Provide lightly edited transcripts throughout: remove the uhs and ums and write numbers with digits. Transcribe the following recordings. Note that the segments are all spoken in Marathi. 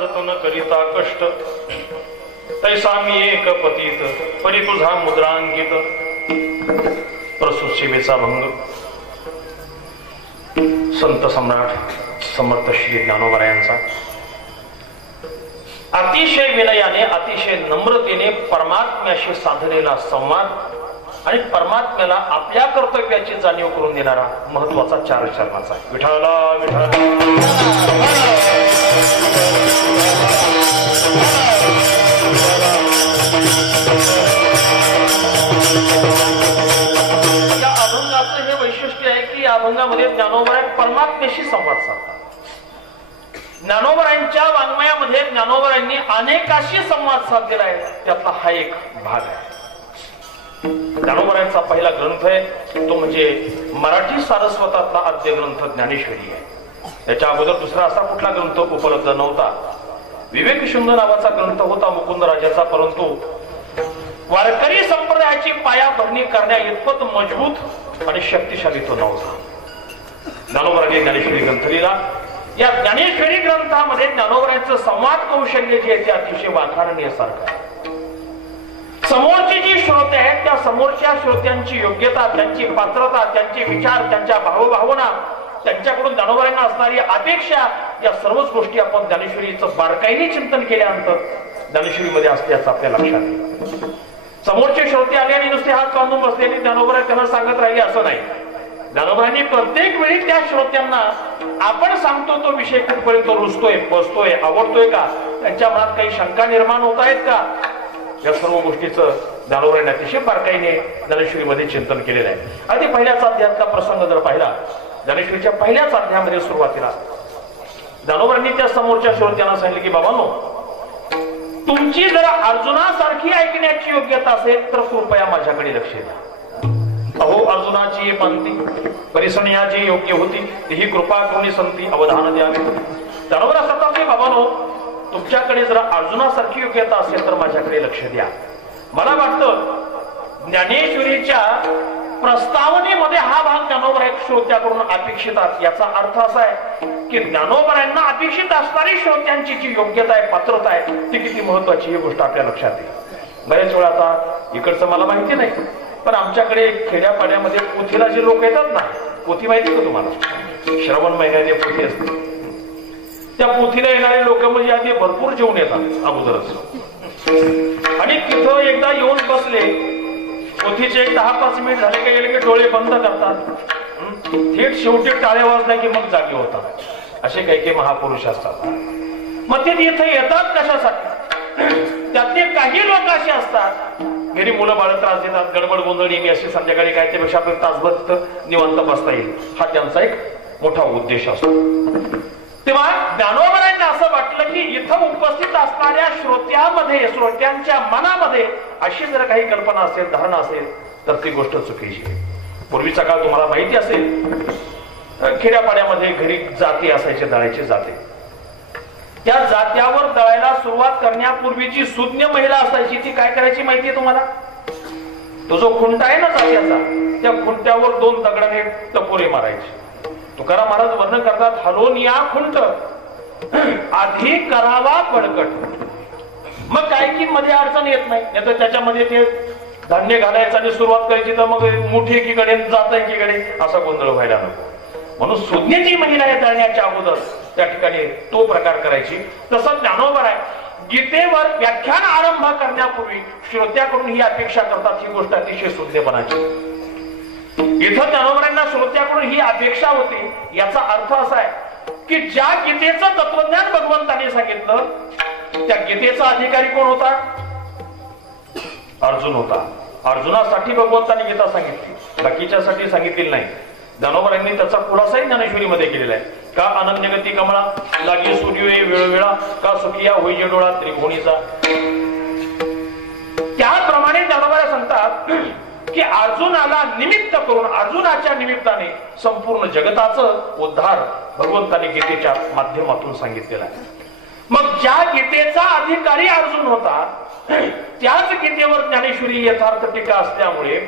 जतन करिता कष्ट तैसा मी एक पतित परी तुझा मुद्रांकित प्रसूत सेवेचा भंग. संत सम्राट समर्थ श्री ज्ञानोबरायांचा अतिशय विनयाने अतिशय नम्रतेने परमात्म्याशी साधलेला संवाद आणि परमात्म्याला आपल्या कर्तव्याची जाणीव करून देणारा महत्वाचा 4 चरणाचा विठ्ठला विठ्ठला. या अभंगाचं हे वैशिष्ट्य आहे की या अभंगामध्ये ज्ञानोबराय परमात्म्याशी संवाद साधतात. ज्ञानोबरायांच्या वाङ्मयामध्ये ज्ञानोबरायांनी अनेकाशी संवाद साधलेला आहे. त्यातला हा एक भाग आहे. ज्ञानोबरायांचा पहिला ग्रंथ आहे तो म्हणजे मराठी सारस्वतातला आद्य ग्रंथ ज्ञानेश्वरी आहे. त्याच्या अगोदर दुसरा असा कुठला ग्रंथ उपलब्ध नव्हता. विवेक सिंधू नावाचा ग्रंथ होता मुकुंद राजाचा, परंतु वारकरी संप्रदायाची पायाभरणी करण्या इतपत मजबूत आणि शक्तिशाली तो नव्हता. ज्ञानोबरांनी ज्ञानेश्वरी ग्रंथ लिहिला. या ज्ञानेश्वरी ग्रंथामध्ये ज्ञानोबरांचं संवाद कौशल्य जे आहे ते अतिशय वाखाणनीय सारखं आहे. समोरची जी श्रोते आहेत त्या समोरच्या श्रोत्यांची योग्यता, त्यांची पात्रता, त्यांचे विचार, त्यांच्या भावभावना, त्यांच्याकडून ज्ञानोबरांना असणारी अपेक्षा, या सर्वच गोष्टी आपण ज्ञानेश्वरीचं बारकाईने चिंतन केल्यानंतर ज्ञानेश्वरीमध्ये असल्याचं आपल्या लक्षात येईल. समोरचे श्रोते आले आणि नुसते हात बांधून बसलेले ज्ञानोबराय त्यांना सांगत राहिले असं नाही. ज्ञानोबरांनी प्रत्येक वेळी त्या श्रोत्यांना आपण सांगतो तो विषय कुठपर्यंत रुजतोय, बसतोय, आवडतोय का, त्यांच्या मनात काही शंका निर्माण होत आहेत का, या सर्व गोष्टीचं ज्ञानोबरांनी अतिशय बारकाईने ज्ञानेश्वरीमध्ये चिंतन केलेलं आहे. आणि ते पहिल्याच अध्यायातला प्रसंग जर पाहिला, ज्ञानेश्वरीच्या पहिल्याच अध्यायामध्ये सुरुवातीला ज्ञानोबरांनी त्या समोरच्या श्रोत्यांना सांगितले की बाबांनो, तुमची जर अर्जुनासारखी ऐकण्याची योग्यता असेल तर कृपया माझ्याकडे लक्ष द्या. अहो अर्जुनाची पंक्ती परिसण्याची योग्य होती ही कृपा कोणी संती अवधान द्यावे. ज्ञानोबरा सांगतात की बाबांनो, तुमच्याकडे जर अर्जुनासारखी योग्यता असेल तर माझ्याकडे लक्ष द्या. मला वाटतं ज्ञानेश्वरीच्या प्रस्तावनेमध्ये हा भाग ज्ञानोबराय श्रोत्याकडून अपेक्षितात. याचा अर्थ असा आहे की ज्ञानोबरायांना अपेक्षित असणारी श्रोत्यांची जी योग्यता आहे, पात्रता आहे, ती किती महत्वाची ही गोष्ट आपल्या लक्षात येईल. बऱ्याच वेळा आता इकडचं मला माहिती नाही, पण आमच्याकडे खेड्यापाड्यामध्ये पोथीला जे लोक येतात ना, पोथी माहिती का तुम्हाला? श्रावण महिन्याने पोथी असते. त्या पोथीला येणारे लोक म्हणजे आधी भरपूर जेवून येतात अगोदरच, आणि तिथं एकदा येऊन बसले, पोथीचे 10-5 मिनिट झाले का गेले की डोळे बंद करतात, थेट शेवटी टाळ्या वाजल्या की मग जागे होतात. असे काही काही महापुरुष असतात. मग ते इथे येतात कशासाठी? त्यातले काही लोक असे असतात, घरी मुलं बाळ त्रास देतात, गडबड गोंधळ नेहमी अशी, संध्याकाळी काय त्यापेक्षा आपल्याला तासभर तिथं निवांत बसता येईल, हा त्यांचा एक मोठा उद्देश असतो. तेव्हा ज्ञानोबरांना असं वाटलं की इथं उपस्थित असणाऱ्या श्रोत्यांमध्ये, श्रोत्यांच्या मनामध्ये अशी जर काही कल्पना असेल, धारणा असेल तर ती गोष्ट चुकीची आहे. पूर्वीचा काळ तुम्हाला माहिती असेल, खेड्यापाड्यामध्ये घरी जाती असायचे, दळायचे जाते. त्या जात्यावर दळायला सुरुवात करण्यापूर्वीची सुज्ञ महिला असायची, ती काय करायची माहितीये तुम्हाला? तो जो खुंटा आहे ना जात्याचा, त्या खुंट्यावर 2 दगडाने टपोरे मारायचे. तुकाराम महाराज वर्णन करतात, हलवून या खुंट आधी करावा बळकट. मग काय की मध्ये अडचण येत नाही, नाही तर त्याच्यामध्ये ते धान्य घालायचं आणि सुरुवात करायची तर मग मुठी एकीकडे जात एकीकडे असा गोंधळ व्हायला नको. म्हणून सुज्ञेची महिला आहे दळण्याच्या अगोदर त्या ठिकाणी तो प्रकार करायची. तसं ज्ञानोबराय गीतेवर व्याख्यान आरंभ करण्यापूर्वी श्रोत्याकडून ही अपेक्षा करतात. ही गोष्ट अतिशय सुज्ञपणाची. इथं ज्ञानोबरांना श्रोत्याकडून ही अपेक्षा होती. याचा अर्थ असा आहे की ज्या गीतेचं तत्वज्ञान भगवंताने सांगितलं त्या गीतेचा अधिकारी कोण होता? अर्जुन होता. अर्जुनासाठी भगवंताने गीता सांगितली, बाकीच्यासाठी सांगितलेली नाही. ज्ञानोबरांनी त्याचा खुलासाही ज्ञानेश्वरीमध्ये केलेला आहे. का अनन्यगती कमळा लागे सूर्य वेळोवेळा, का सुखिया होईजे डोळा त्रिकोणीचा. त्याप्रमाणे ज्ञानोबा सांगतात की अर्जुनाला निमित्त करून, अर्जुनाच्या निमित्ताने संपूर्ण जगताचं उद्धार भगवंताने गीतेच्या माध्यमातून सांगितलेला आहे. मग ज्या गीतेचा अधिकारी अर्जुन होता त्याच गीतेवर ज्ञानेश्वरी यथार्थ टीका असल्यामुळे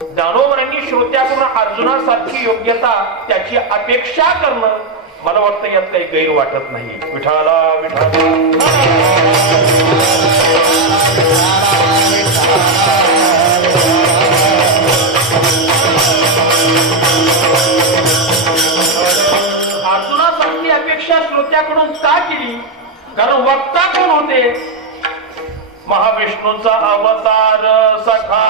ज्ञानोबरांनी श्रोत्याकडून अर्जुनासारखी योग्यता, त्याची अपेक्षा करणं मला वाटतं यात काही गैर वाटत नाही. विठाला विठाला अर्जुनासारखी अपेक्षा श्रोत्याकडून का केली? कारण वक्ता कोण होते? महाविष्णूंचा अवतार सखा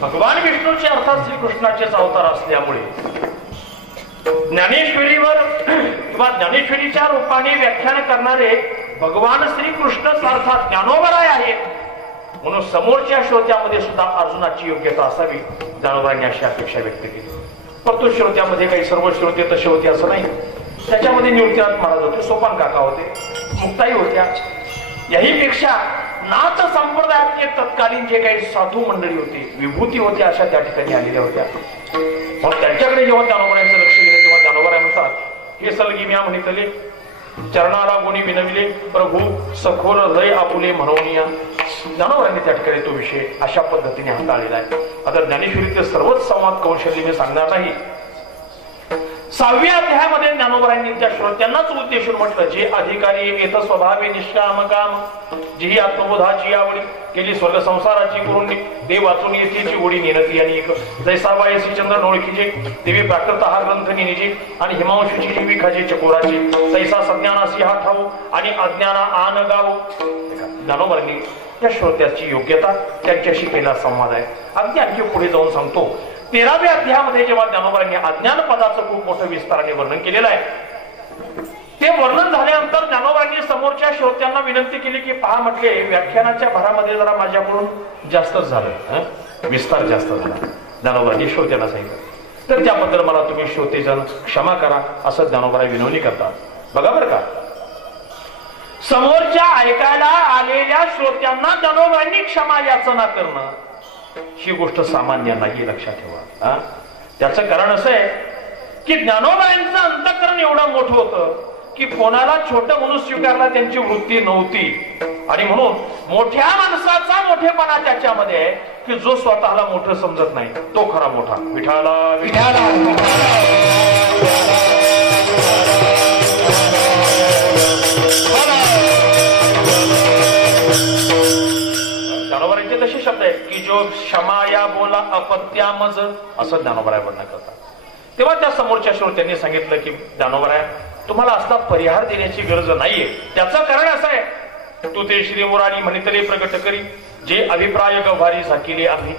भगवान विष्णूचे अर्थात श्रीकृष्णाचेच अवतार असल्यामुळे ज्ञानेश्वरीवर किंवा ज्ञानेश्वरीच्या रूपाने व्याख्यान करणारे भगवान श्रीकृष्ण अर्थात ज्ञानोबराय आहेत. म्हणून समोरच्या श्रोत्यामध्ये सुद्धा अर्जुनाची योग्यता असावी ज्ञानोबरांनी अशी अपेक्षा व्यक्त केली. परंतु श्रोत्यामध्ये काही सर्व श्रोते तसे होते असं नाही. त्याच्यामध्ये निवृत्तीनाथ महाराज होते, सोपान काका होते, मुक्ताई होत्या. याहीपेक्षा नाथ संप्रदायातले तत्कालीन जे काही साधू मंडळी होती, विभूती होत्या, अशा त्या ठिकाणी आलेल्या होत्या. मग त्यांच्याकडे जेव्हा ज्ञानोबरांचं लक्ष गेले तेव्हा ज्ञानोबराय म्हणतात, हे सलगी म्या म्हणितले चरणाला कोणी विनविले प्रभू सखोल हृदय आपुले म्हणूनिया. ज्ञानोबरांनी त्या ठिकाणी तो विषय अशा पद्धतीने हाताळलेला आहे. आता ज्ञानेश्वरीचे सर्वच संवाद कौशल्य मी सांगणार नाही. 6व्या अध्यायामध्ये ज्ञानोबरांनी त्या श्रोत्यांनाच उद्देशून म्हटलं, जे अधिकारी येत स्वभावे निष्काम काम, जी आत्मबोधाची आवडी केली स्वर्ग संसाराची करून देव वाचून येथेची गोडी नेनती आणि एक जैसा वायसी चंद्र नोळखीचे देवी प्राकृत हा ग्रंथ निनीचे आणि हिमांशूची जीवी खाजे चकोराचे तैसा सज्ञानासी हा ठाऊ आणि अज्ञाना आन गाव. ज्ञानोबरांनी त्या श्रोत्याची योग्यता त्यांच्याशी केला संवाद आहे. अगदी आणखी पुढे जाऊन सांगतो. 13व्या अध्यायामध्ये जेव्हा ज्ञानोबरांनी अज्ञान पदाचं खूप मोठं विस्ताराने वर्णन केलेलं आहे, ते वर्णन झाल्यानंतर ज्ञानोबरांनी समोरच्या श्रोत्यांना विनंती केली की पहा म्हटले, व्याख्यानाच्या भरामध्ये जरा माझ्याकडून जास्तच झालं, विस्तार जास्त झाला. ज्ञानोबरांनी श्रोत्यांना सांगितलं तर त्याबद्दल मला तुम्ही श्रोतेजन क्षमा करा असं ज्ञानोबराय विनवणी करतात. बघा बरं का, समोरच्या ऐकायला आलेल्या श्रोत्यांना ज्ञानोबरांनी क्षमा याचना करणं ही गोष्ट सामान्य नाही, लक्षात ठेवा. त्याचं कारण असं आहे की ज्ञानोबरांचं अंतःकरण एवढं मोठं होतं की कोणाला छोटं म्हणून स्वीकारला त्यांची वृत्ती नव्हती. आणि म्हणून मोठ्या माणसाचा मोठेपणा त्याच्यामध्ये आहे की जो स्वतःला मोठं समजत नाही तो खरा मोठा. विठाला विठाला ज्ञानोबरांचे तसे शब्द आहेत की जो क्षमा या बोला अपत्यामज असं ज्ञानोबराय वर्णन करतात. तेव्हा त्या समोरच्या श्रोत्यांनी सांगितलं की ज्ञानोबराय तुम्हाला असला परिहार देण्याची गरज नाहीये. त्याचं कारण असं आहे, तू ते श्री मुरारी म्हणितले प्रगट करी जे अभिप्राय गव्हारी साकिले आम्ही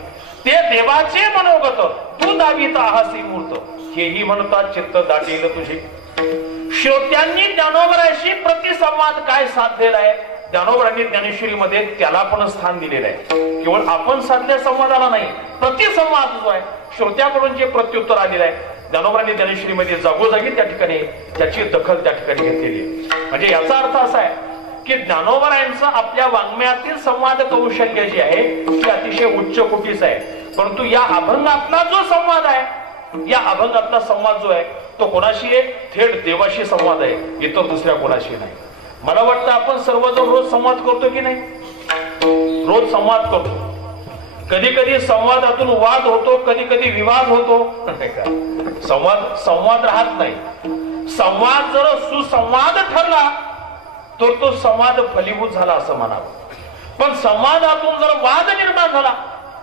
ते देवाचे मनोगत तू दावीत आहासी मूर्त हेही म्हणतात चित्त दाटेल तुझे. श्रोत्यांनी ज्ञानोबराशी प्रतिसंवाद काय साधलेला आहे, ज्ञानोबरांनी ज्ञानेश्वरीमध्ये त्याला पण स्थान दिलेलं आहे. केवळ आपण साधल्या संवादाला नाही, प्रतिसंवाद जो आहे श्रोत्याकडून जे प्रत्युत्तर आलेलं आहे ज्ञानोबरांनी ज्ञानेश्वरीमध्ये जागोजागी त्या ठिकाणी त्याची दखल त्या ठिकाणी घेतलेली आहे. म्हणजे याचा अर्थ असा आहे की ज्ञानोबरांचं आपल्या वाङ्मयातील संवाद कौशल्य जे आहे ते अतिशय उच्च कोटीचं आहे. परंतु या अभंगातला जो संवाद आहे, या अभंगातला संवाद जो आहे तो कोणाशी आहे, थेट देवाशी संवाद आहे, इतर दुसऱ्या कोणाशी नाही. मला वाटतं आपण सर्वजण रोज संवाद करतो की नाही, रोज संवाद करतो. कधी कधी संवादातून वाद होतो, कधी कधी विवाद होतो. संवाद राहत नाही. संवाद जर सुसंवाद ठरला तर तो संवाद फलीभूत झाला असं म्हणावं. पण संवादातून जर वाद निर्माण झाला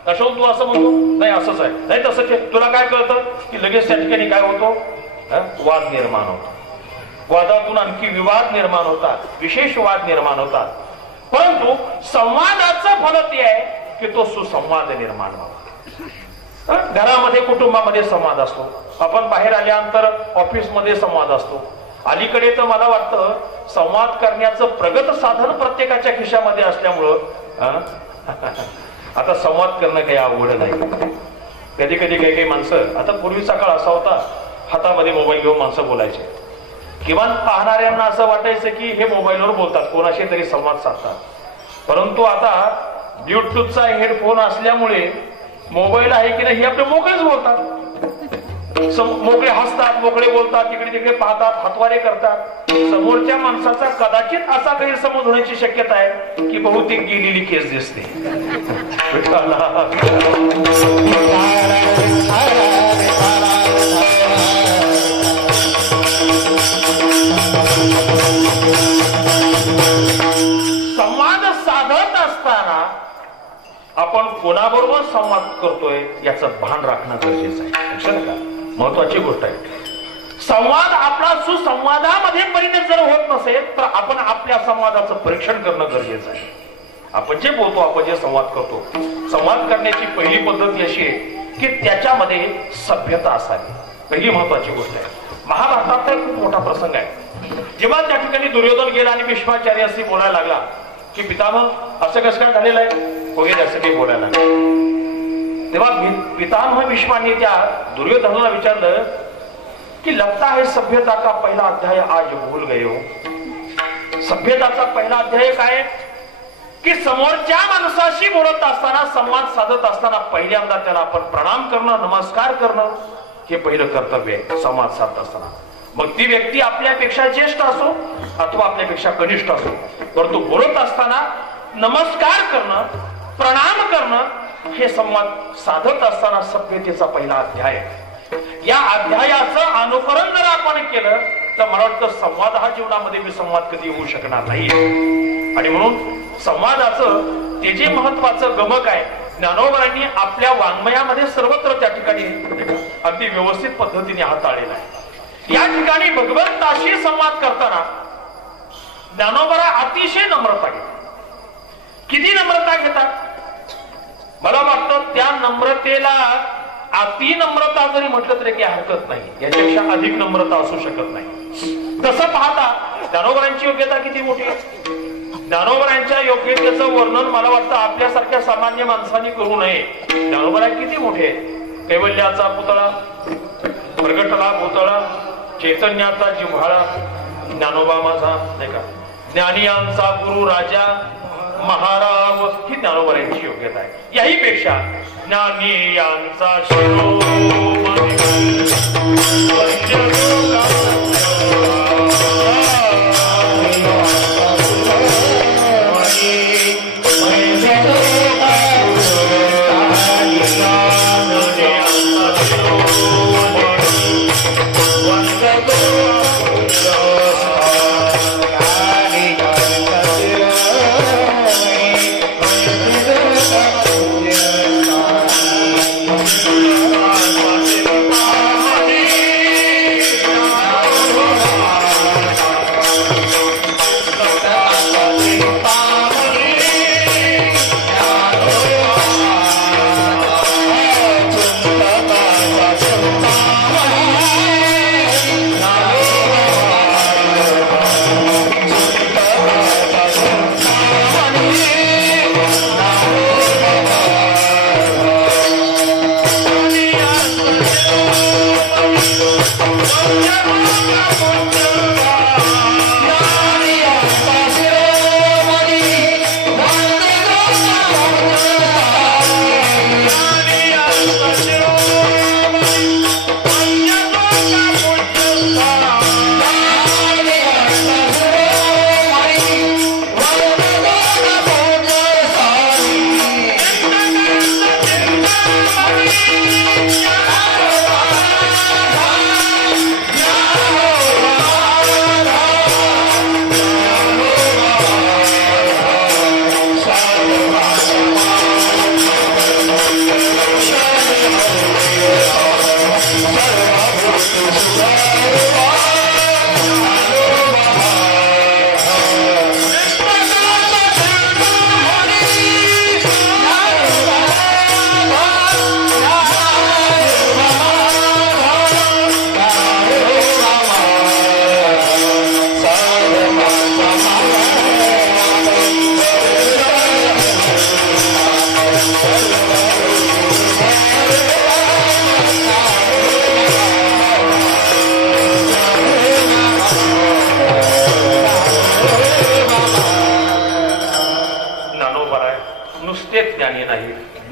कशावरून तू असं म्हणतो? नाही असंच आहे, नाही तसंच आहे. तुला काय कळतं की लगेच त्या ठिकाणी काय होतो? वाद निर्माण होतो. वादातून आणखी विवाद निर्माण होतात, विशेष वाद निर्माण होतात. परंतु संवादाचं फल ते आहे की तो सुसंवाद निर्माण व्हावा. घरामध्ये कुटुंबामध्ये संवाद असतो, आपण बाहेर आल्यानंतर ऑफिसमध्ये संवाद असतो. अलीकडे तर मला वाटतं संवाद करण्याचं प्रगत साधन प्रत्येकाच्या खिशामध्ये असल्यामुळं आता संवाद करणं काही अवघड नाही. कधी कधी काही माणसं, आता पूर्वीचा काळ असा होता, हातामध्ये मोबाईल घेऊन माणसं बोलायचे. किमान पाहणाऱ्यांना असं वाटायचं की हे मोबाईलवर बोलतात, कोणाशी तरी संवाद साधतात. परंतु आता ब्लूटूथचा हेडफोन असल्यामुळे मोबाईल आहे की नाही हे आपले मोकळेच बोलतात, मोकळे हसतात, मोकळे बोलतात, तिकडे तिकडे पाहतात, हातवारे करतात. समोरच्या माणसाचा कदाचित असा गैरसमज होण्याची शक्यता आहे की बहुतेक गेलेली केस दिसते. संवाद साधत असताना आपण कोणाबरोबर संवाद करतोय याचं भान राखणं गरजेचं आहे. लक्षात का? महत्वाची गोष्ट आहे. संवाद आपला सुसंवादामध्ये परिणत जर होत नसेल तर आपण आपल्या संवादाचं परीक्षण करणं गरजेचं आहे. आपण जे बोलतो, आपण जे संवाद करतो, संवाद करण्याची पहिली पद्धत अशी आहे की त्याच्यामध्ये सभ्यता असावी. पहिली महत्वाची गोष्ट आहे. महाभारतात खूप मोठा प्रसंग आहे. जेव्हा त्या ठिकाणी दुर्योधन गेला आणि भीष्माचार्य असे बोलायला लागला की पितामह असं कसं काय झालेलं आहे वगैरे असं काही बोलायला लागलं, तेव्हा पितामह भीष्माने त्या दुर्योधनाला विचारलं की लगता है सभ्यता का पहिला अध्याय आज भूल गए हो. सभ्यताचा पहिला अध्याय काय की समोरच्या माणसाशी बोलत असताना, संवाद साधत असताना पहिल्यांदा त्याला आपण प्रणाम करणं, नमस्कार करणं हे पहिलं कर्तव्य आहे संवाद साधत असताना. मग ती व्यक्ती आपल्यापेक्षा ज्येष्ठ असो अथवा आपल्यापेक्षा कनिष्ठ असो, परंतु बोलत असताना नमस्कार करणं, प्रणाम करणं हे संवाद साधत असताना सभ्यतेचा पहिला अध्याय आहे. या अध्यायाचं अनुकरण जर आपण केलं तर मला वाटतं संवाद हा जीवनामध्ये विसंवाद कधी होऊ शकणार नाही. आणि म्हणून संवादाचं ते जे महत्वाचं गमक आहे, ज्ञानोबांनी आपल्या वाङ्मयामध्ये सर्वत्र त्या ठिकाणी अगदी व्यवस्थित पद्धतीने हाताळलेला आहे. या ठिकाणी भगवंताशी संवाद करताना ज्ञानोबा अतिशय नम्रता घेतात. किती नम्रता घेतात? मला वाटतं त्या नम्रतेला अति नम्रता जरी म्हटलं तरी काही हरकत नाही, याच्यापेक्षा अधिक नम्रता असू शकत नाही. तसं पाहता ज्ञानोबांची योग्यता किती मोठी आहे. ज्ञानोबांच्या योग्यतेचं वर्णन मला वाटतं आपल्यासारख्या सामान्य माणसांनी करू नये. ज्ञानोबा किती मोठे आहे. कैवल्याचा पुतळा, प्रगटला पुतळा, चैतन्याचा जिव्हाळा ज्ञानोबा माझा, नाही का, ज्ञानियांचा गुरु राजा महाराव ही ज्ञानोबांची योग्यता आहे. याही पेक्षा ज्ञानियांचा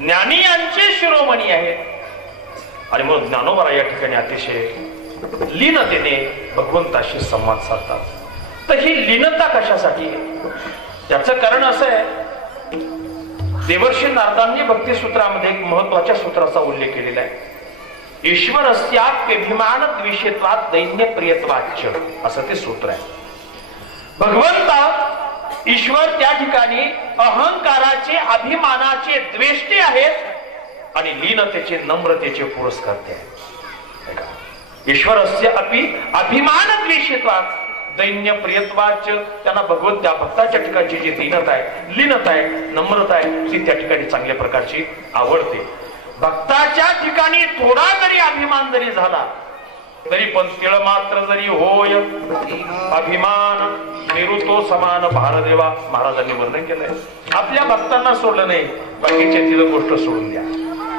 ज्ञानी यांचे शिरोमणी आहेत. आणि म्हणून ज्ञानोबा या ठिकाणी अतिशय लीनतेने भगवंताशी संवाद साधतात. तर ही लीनता कशासाठी आहे? त्याचं कारण असं आहे, देवर्षी नारदांनी भक्ती सूत्रामध्ये एक महत्वाच्या सूत्राचा उल्लेख केलेला आहे. ईश्वरस्याप्यभिमान द्वेषत्वात् दैन्य प्रियत्वाच्च असं ते सूत्र आहे. भगवंता ईश्वर त्या ठिकाणी अहंकाराचे अभिमानाचे द्वेष्टे आहेत आणि लीनतेचे नम्रतेचे पुरस्कर्ते आहेत. ईश्वरस्य अपि अभिमान द्वेषत्वात् दैन्य प्रियत्वाच त्यांना भगवंत त्या भक्ताच्या ठिकाणची जी दीनता आहे, लीनता आहे, नम्रता आहे ती त्या ठिकाणी चांगल्या प्रकारची आवडते. भक्ताच्या ठिकाणी थोडा जरी अभिमान जरी झाला तरी पण तिळ मात्र जरी होय अभिमान निरुतो समान भारदेवा महाराजांनी वर्णन केलंय. आपल्या भक्तांना सोडलं नाही, बाकीच्या तिथं गोष्ट सोडून द्या.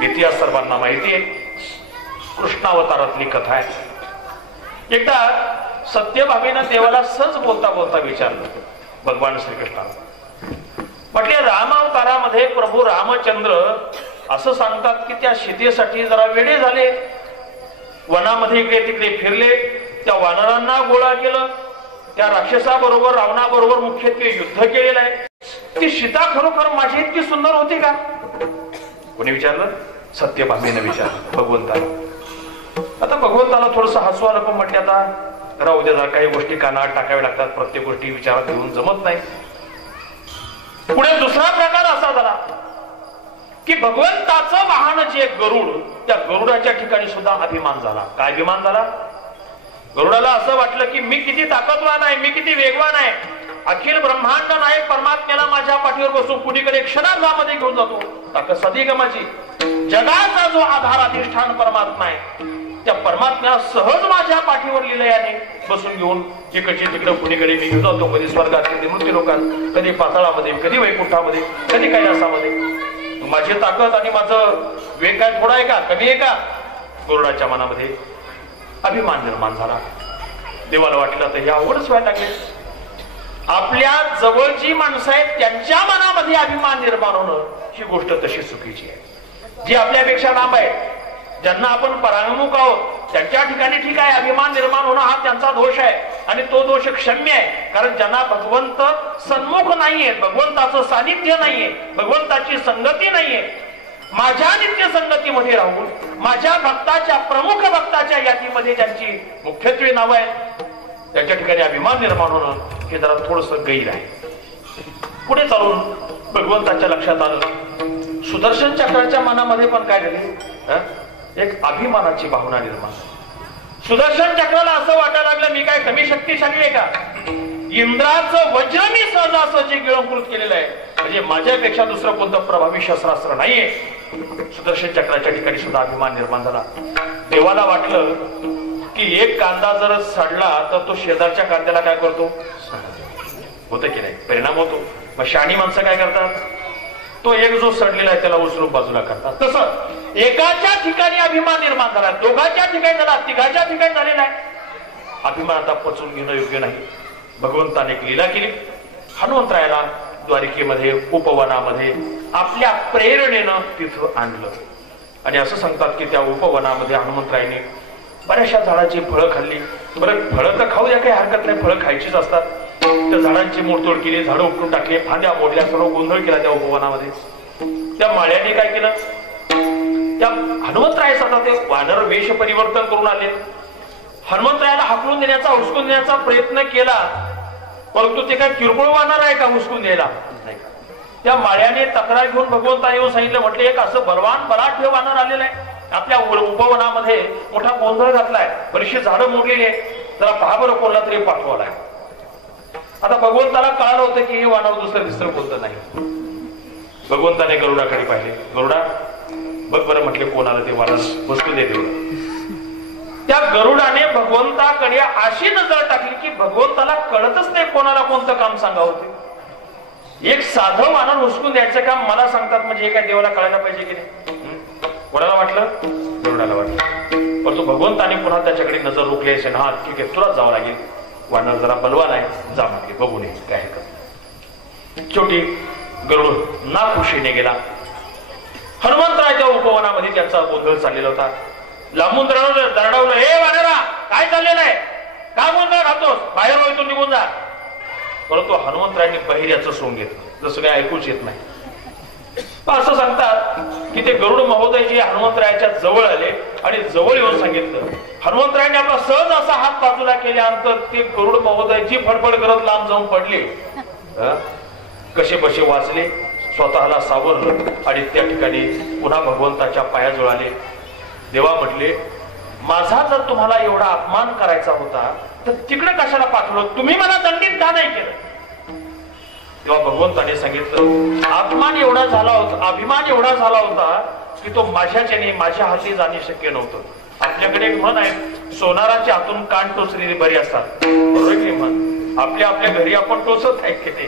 इतिहास सर्वांना माहिती आहे, कृष्णावतारातली कथा आहे. एकदा सत्यभामेनं देवाला सहज बोलता बोलता विचारलं भगवान श्रीकृष्णाला. म्हटले रामावतारामध्ये प्रभू रामचंद्र असं सांगतात की त्या सीतेसाठी जरा वेडे झाले, वनामध्ये इकडे तिकडे फिरले, त्या वानरांना गोळा केलं, त्या राक्षसाबरोबर रावणाबरोबर मुख्यत्वे युद्ध केलेलं आहे. ती सीता खरोखर माझी इतकी सुंदर होती का? कोणी विचारलं? सत्यभामेनं विचारलं भगवंताला. आता भगवंताला थोडस हसू आलं, पण म्हटले आता राहू द्या, काही गोष्टी कानावर टाकाव्या लागतात, प्रत्येक गोष्टी विचारात घेऊन जमत नाही. पुढे दुसरा प्रकार असा झाला की भगवंताचं वाहन जे गरुड, त्या गरुडाच्या ठिकाणी सुद्धा अभिमान झाला. काय अभिमान झाला? गरुडाला असं वाटलं की मी किती ताकदवान आहे, मी किती वेगवान आहे, अखिल ब्रह्मांड नायक परमात्म्याला माझ्या पाठीवर बसून कुणीकडे क्षणार्धामध्ये घेऊन जातो. ताकद साधी का माझी? जगाचा जो आधार अधिष्ठान परमात्मा आहे, त्या परमात्म्याला सहज माझ्या पाठीवर लिलयाने बसून घेऊन इकडचे तिकडे कुणीकडे मी घेऊन जातो. कधी स्वर्गात, कधी मृत्यू लोकात, कधी पाताळामध्ये, कधी वैकुंठामध्ये, कधी कैलासामध्ये. माझी ताकद आणि माझं वेग काय थोडा आहे का, कमी आहे का? गरुडाच्या मनामध्ये अभिमान निर्माण झाला. देवाला वाटलं तर हे आवडच व्हायला लागले. आपल्या जवळ जी माणसं आहेत त्यांच्या मनामध्ये अभिमान निर्माण होणं ही गोष्ट तशी चुकीची आहे. जी आपल्यापेक्षा लांब आहे, ज्यांना आपण परांगमुख आहोत, त्यांच्या ठिकाणी ठीक आहे, अभिमान निर्माण होणं हा त्यांचा दोष आहे आणि तो दोष क्षम्य आहे. कारण ज्यांना भगवंत सन्मुख नाहीये, भगवंताचं सानिध्य नाहीये, भगवंताची संगती नाहीये, माझ्या नित्य संगतीमध्ये राहून माझ्या भक्ताच्या, प्रमुख भक्ताच्या यादीमध्ये ज्यांची मुख्यत्वे नाव आहे, त्यांच्या ठिकाणी अभिमान निर्माण होणं हे जरा थोडस गैर आहे. पुढे चालून भगवंताच्या लक्षात आलं, सुदर्शन चक्राच्या मनामध्ये पण काय झाले, एक अभिमानाची भावना निर्माण. सुदर्शन चक्राला असं वाटायला लागलं मी काय कमी शक्तिशाली आहे का? इंद्राचं वज्र मी सहजासहजी गिळंकृत केलेलं आहे, म्हणजे माझ्यापेक्षा दुसरं कोणतं प्रभावी शस्त्रास्त्र नाहीये. सुदर्शन चक्राच्या ठिकाणी सुद्धा अभिमान निर्माण झाला. देवाला वाटलं की एक कांदा जर सडला तर तो शेजारच्या कांद्याला काय करतो, होतं की नाही, परिणाम होतो. मग शहाणी माणसं काय करतात, तो एक जो सडलेला आहे त्याला उचलून बाजूला करतात. तसं एकाच्या ठिकाणी अभिमान निर्माण झाला, दोघांच्या ठिकाणी झाला, तिघाच्या ठिकाणी झालेला आहे. अभिमान आता पचवून घेणं योग्य नाही. भगवंताने एक लीला केली. हनुमंतरायाला द्वारिकेमध्ये उपवनामध्ये आपल्या प्रेरणेनं तिथं आणलं आणि असं सांगतात की त्या उपवनामध्ये हनुमंतरायाने बऱ्याचशा झाडाची फळं खाल्ली. बरं, फळं तर खाऊ द्या, काही हरकत नाही, फळं खायचीच असतात. त्या झाडांची मोडतोड केली, झाडं उपटून टाकले, फांद्या मोडल्या, सर्व गोंधळ केला त्या उपवनामध्ये. त्या माळ्यांनी काय केलं, त्या हनुमंतरायास आता ते वानर वेश परिवर्तन करून आले. हनुमंतरायाला हाकलून देण्याचा, हुसकून देण्याचा प्रयत्न केला, परंतु ते काय किरकोळ वानर आहे का हुसकून द्यायला? त्या माळ्याने तक्रार घेऊन भगवंताने येऊन सांगितलं, म्हटलं एक असं बलवान बलाढ्य वानर आलेलं आहे, आपल्या उपवनामध्ये मोठा गोंधळ घातलाय, बरीचशी झाडं मोडलेली आहे, जरा पहा बरं कोणला तरी पाठवालाय. आता भगवंताला कळालं होतं की हे वानर दुसरं कोणतं नाही. भगवंताने गरुडाकडे पाहिले. गरुडा बघ बरं, म्हटले कोणाला ते वानर वस्तू दे देऊ. त्या गरुडाने भगवंताकडे अशी नजर टाकली की भगवंताला कळतच नाही कोणाला कोणतं काम सांगावं ते. एक साधं वानर हुसकून द्यायचं काम मला सांगतात म्हणजे हे काय देवाला कळायला पाहिजे की नाही? कोणाला वाटलं? गरुडाला वाटलं. परंतु भगवंताने पुन्हा त्याच्याकडे नजर रोखली असेल. हा ठीक आहे, तुलाच जावं लागेल, वानर जरा बलवान आहे, जा म्हटले, बघून ये काय कर. शेवटी गरुड नाखुशीने गेला. हनुमंतरायच्या उपवनामध्ये त्यांचा गोंधळ चाललेला होता. लांबून दरडावलं, हे वानरा काय चाललेलं आहे, का गोंधळ घालतोस, बाहेर होय तू निघून जा. परंतु हनुमंतरायांनी बहिर्याचं सोंग घेतलं, जसं काही ऐकूच येत नाही. असं सांगतात की ते गरुड महोदयजी हनुमंतरायाच्या जवळ आले आणि जवळ येऊन सांगितलं. हनुमंतरायांनी आपला सहज असा हात बाजूला केल्यानंतर ते गरुड महोदयजी फडफड करत लांब जाऊन पडले. कसे बसे वाचले, स्वतःला सावरलं आणि त्या ठिकाणी पुन्हा भगवंताच्या पायाजवळ आले. देवा म्हटले, माझा जर तुम्हाला एवढा अपमान करायचा होता तर तिकडे कशाला पाठवलं, तुम्ही मला दंडित का नाही केलं. तेव्हा भगवंताने सांगितलं, अपमान एवढा झाला होता, अभिमान एवढा झाला होता की तो माझ्याच्याने माझ्या हाती जाणे शक्य नव्हतं. आपल्याकडे एक म्हण आहे, सोनाराच्या हातून कान टोचलेली बरी असतात. बरोबर की म्हण, आपल्या घरी आपण टोचत आहे की ते.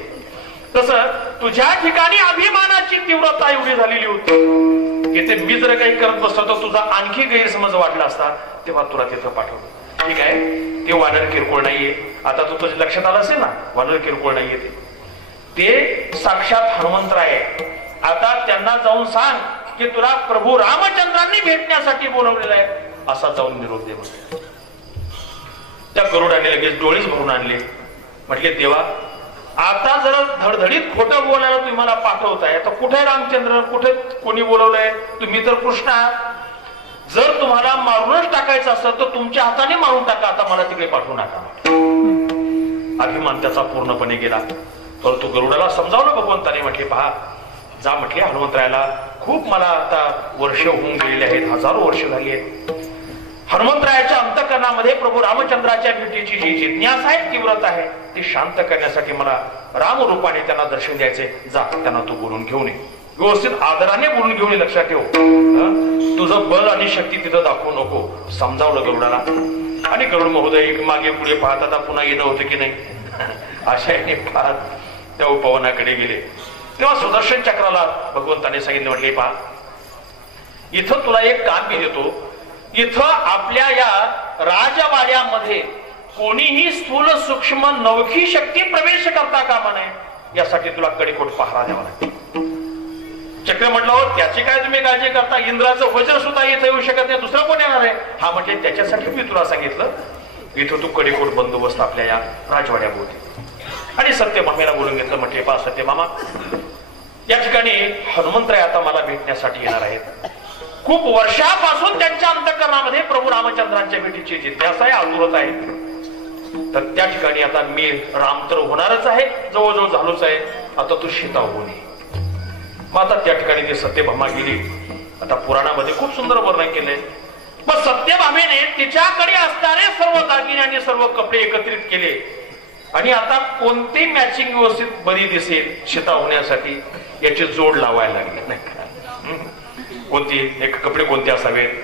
तसं तुझ्या ठिकाणी अभिमानाची तीव्रता एवढी झालेली होती की ते मी जर काही करत बसतो तर तुझा आणखी गैरसमज वाटला असता, तेव्हा तुला तिथं पाठवलं. ठीक आहे, ते वानर किरकोळ नाहीये. आता तू तुझ्या लक्षात आलं असेल ना, वानर किरकोळ नाहीये, ते साक्षात हनुमंतराय आहे. आता त्यांना जाऊन सांग की तुला प्रभू रामचंद्रांनी भेटण्यासाठी बोलवलेलं आहे, असा जाऊन निरोप दे. त्या गरुडाने लगेच डोळेच भरून आणले. म्हटले, देवा आता जरा धडधडीत खोटं बोलायला तुम्ही मला पाठवताय. आता कुठे रामचंद्र, कुठे कोणी बोलवलंय, तुम्ही तर कृष्ण आहात. जर तुम्हाला मारूनच टाकायचं असतं तर तुमच्या हाताने मारून टाका, आता मला तिकडे पाठवू नका. अभिमान त्याचा पूर्णपणे गेला. परंतु गरुडाला समजावलं भगवंताने. म्हटले, पहा, जा म्हटले हनुमंतरायाला, खूप मला आता वर्ष होऊन गेलेली आहेत, हजारो वर्ष झाली आहेत. हनुमंतरायाच्या अंतःकरणामध्ये प्रभू रामचंद्राच्या भेटीची जी जिज्ञासा आहे, तीव्रता आहे, ती शांत करण्यासाठी मला राम रूपाने त्यांना दर्शन द्यायचे. जा, त्यांना तू बोलून घेऊन ये, व्यवस्थित आदराने बोलून घेऊन ये. लक्षात ठेव, तुझं बल आणि शक्ती तिथं दाखवू नको. समजावलं गरुडाला. आणि गरुड महोदय मागे पुढे पाहत आता पुन्हा येणं होतं की नाही, आशाने पाहत त्या उपवनाकडे गेले. तेव्हा सुदर्शन चक्राला भगवंताने सांगितले, म्हटले, पहा, इथं तुला एक काम मी देतो. इथं आपल्या या राजवाड्यामध्ये कोणीही स्थूल सूक्ष्म नवखी शक्ती प्रवेश करता कामा नये, यासाठी तुला कडेकोट पहारा द्यावा लागेल. चक्र म्हटलं, हो त्याची काय तुम्ही काळजी करता, इंद्राचं वज्र सुद्धा इथं येऊ शकत नाही, दुसरा कोण येणार आहे. हा म्हटले, त्याच्यासाठी मी तुला सांगितलं, इथं तू कडेकोट बंदोबस्त आपल्या या राजवाड्याभोवती. आणि सत्यभामेला बोलून घेतलं. म्हटले, पहा सत्यभामा, या ठिकाणी हनुमंतराय आता मला भेटण्यासाठी येणार आहेत. खूप वर्षापासून त्यांच्या अंतःकरणामध्ये प्रभू रामचंद्रांच्या भेटीची जिज्ञासा आहे, आतुरता आहे. तर त्या ठिकाणी आता मी राम तर होणारच आहे, जवळजवळ झालोच आहे, आता तू सीता होऊ नये. मग आता त्या ठिकाणी ती सत्यभामा गेली. आता पुराणामध्ये खूप सुंदर वर्णन केलंय. मग सत्यभामेने तिच्याकडे असणारे सर्व दागिने आणि सर्व कपडे एकत्रित केले आणि आता कोणती मॅचिंग व्यवस्थित बरी दिसेल सीता होण्यासाठी याची जोड लावायला लागली. नाही कोणती एक कपडे कोणते असावेत,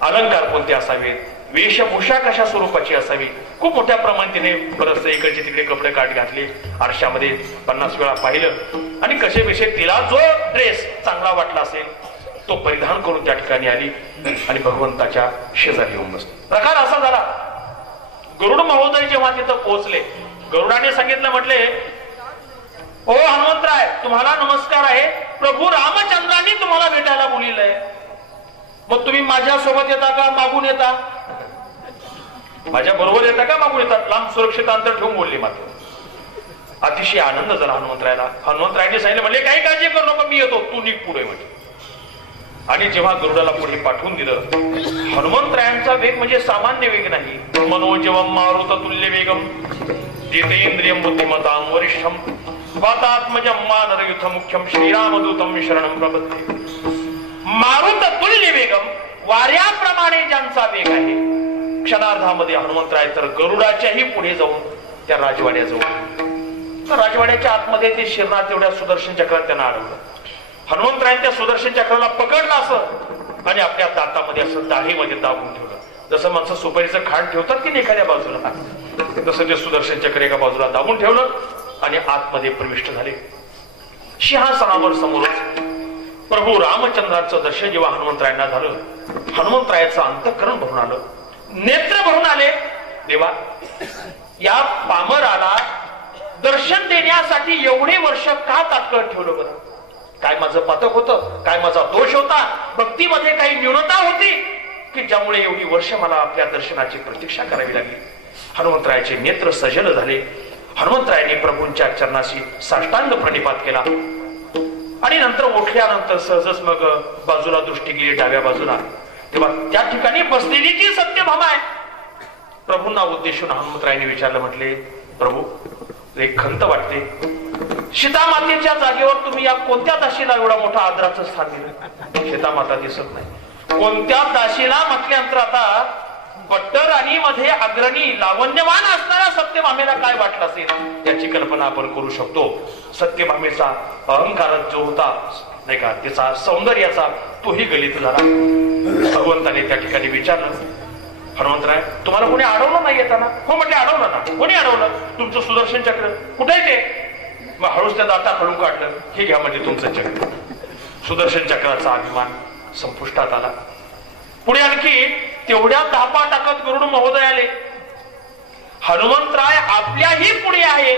अलंकार कोणते असावेत, वेशभूषा कशा स्वरूपाची असावी. खूप मोठ्या प्रमाणात बरंच इकडचे तिकडे कपडे काढ घातले, आरशामध्ये 50 वेळा पाहिलं आणि कसे बेशे तिला जो ड्रेस चांगला वाटला असेल तो परिधान करून त्या ठिकाणी आली आणि भगवंताच्या शेजारी येऊन बसली. प्रकार असा झाला, गरुड महोदय जेव्हा तिथं पोहोचले, गरुडाने सांगितलं, म्हटले, ओ हनुमंतराय, तुम्हाला नमस्कार आहे. प्रभू रामचंद्रांनी तुम्हाला भेटायला बोलिलंय. मग तुम्ही माझ्या सोबत येता का मागून येता, माझ्या बरोबर येता का मागून येतात. लांब सुरक्षित अंतर ठेवून बोलली. मात्र अतिशय आनंद झाला हनुमंतरायाला. हनुमंतरायांनी सांगितलं, म्हणले, काही काळजी करू नको, मी येतो, तू निघ पुढे. म्हणजे आणि जेव्हा गरुडाला पुढे पाठवून दिलं, हनुमंतरायांचा वेग म्हणजे सामान्य वेग नाही. मनोजवम मारुत तुल्य वेगम जितेंद्रियम बुद्धिमतां वरिष्ठम वातात्मजम मानरयुथ मुख्यम श्रीरामदूतम शरणम प्रपद्ये. मारुत तुल्य वेगम, वाऱ्याप्रमाणे ज्यांचा वेग आहे, क्षणार्धामध्ये हनुमंतराय तर गरुडाच्याही पुढे जाऊन त्या राजवाड्याजवळ, तर राजवाड्याच्या आतमध्ये ते शिरणार तेवढ्या सुदर्शन चक्रात त्यांना अडवलं. हनुमंतराय त्या सुदर्शन चक्राला पकडलं असं आणि आपल्या दातामध्ये असं दाढीमध्ये दाबून ठेवलं. जसं माणसं सुपारीचं खांड ठेवतात की नाही एखाद्या बाजूला, तसं ते सुदर्शन चक्र एका बाजूला दाबून ठेवलं आणि आतमध्ये प्रविष्ट झाले. सिंहासनावर समोरच प्रभू रामचंद्राचं दर्शन जेव्हा हनुमंतरायांना झालं, हनुमंतरायाचं अंतःकरण भरून आलं, नेत्र भरून आले. देवा, या पामराला दर्शन देण्यासाठी एवढे वर्ष का तात्काळ ठेवलं बरं, काय माझं पातक होतं, काय माझा दोष होता, भक्तीमध्ये काही न्यूनता होती की ज्यामुळे एवढी वर्ष मला आपल्या दर्शनाची प्रतीक्षा करावी लागली. हनुमंतरायाचे नेत्र सजल झाले. हनुमंतरायांनी प्रभूंच्या चरणाशी साष्टांग प्रणिपात केला आणि नंतर उठल्यानंतर सहजच मग बाजूला दृष्टी गेली डाव्या बाजूला. तेव्हा त्या ठिकाणी बसलेली जी सत्यभामा आहे, प्रभूंना उद्देशून हनुमंतरायांनी विचारलं, म्हटले प्रभू एक खंत वाटते, सीता मातेच्या जागेवर तुम्ही या कोणत्या दासीला एवढा मोठा आदराचं स्थान दिलं? सीता माता दिसत नाही. कोणत्या दासीला म्हटल्यानंतर आता पट्टराणीमध्ये अग्रणी लावण्यवान असणाऱ्या सत्यभामेला काय वाटलं असेल याची कल्पना आपण करू शकतो. सत्यभामेचा अहंकार जो होता नाही का, त्याचा सौंदर्याचा तोही गलित झाला. भगवंताने त्या ठिकाणी विचारलं, हनुमंतराय तुम्हाला कोणी अडवलं नाही येताना? हो म्हटले अडवलं ना. कोणी अडवलं? तुमचं सुदर्शन चक्र कुठे ते? मग हळूच त्या दाटा खडून काढलं. हे घ्या म्हणजे तुमचं चक्र. सुदर्शन चक्राचा अभिमान संपुष्टात आला. पुढे आणखी तेवढ्या धापा टाकत गरुड महोदय आले. हनुमंतराय आपल्याही पुढे आहे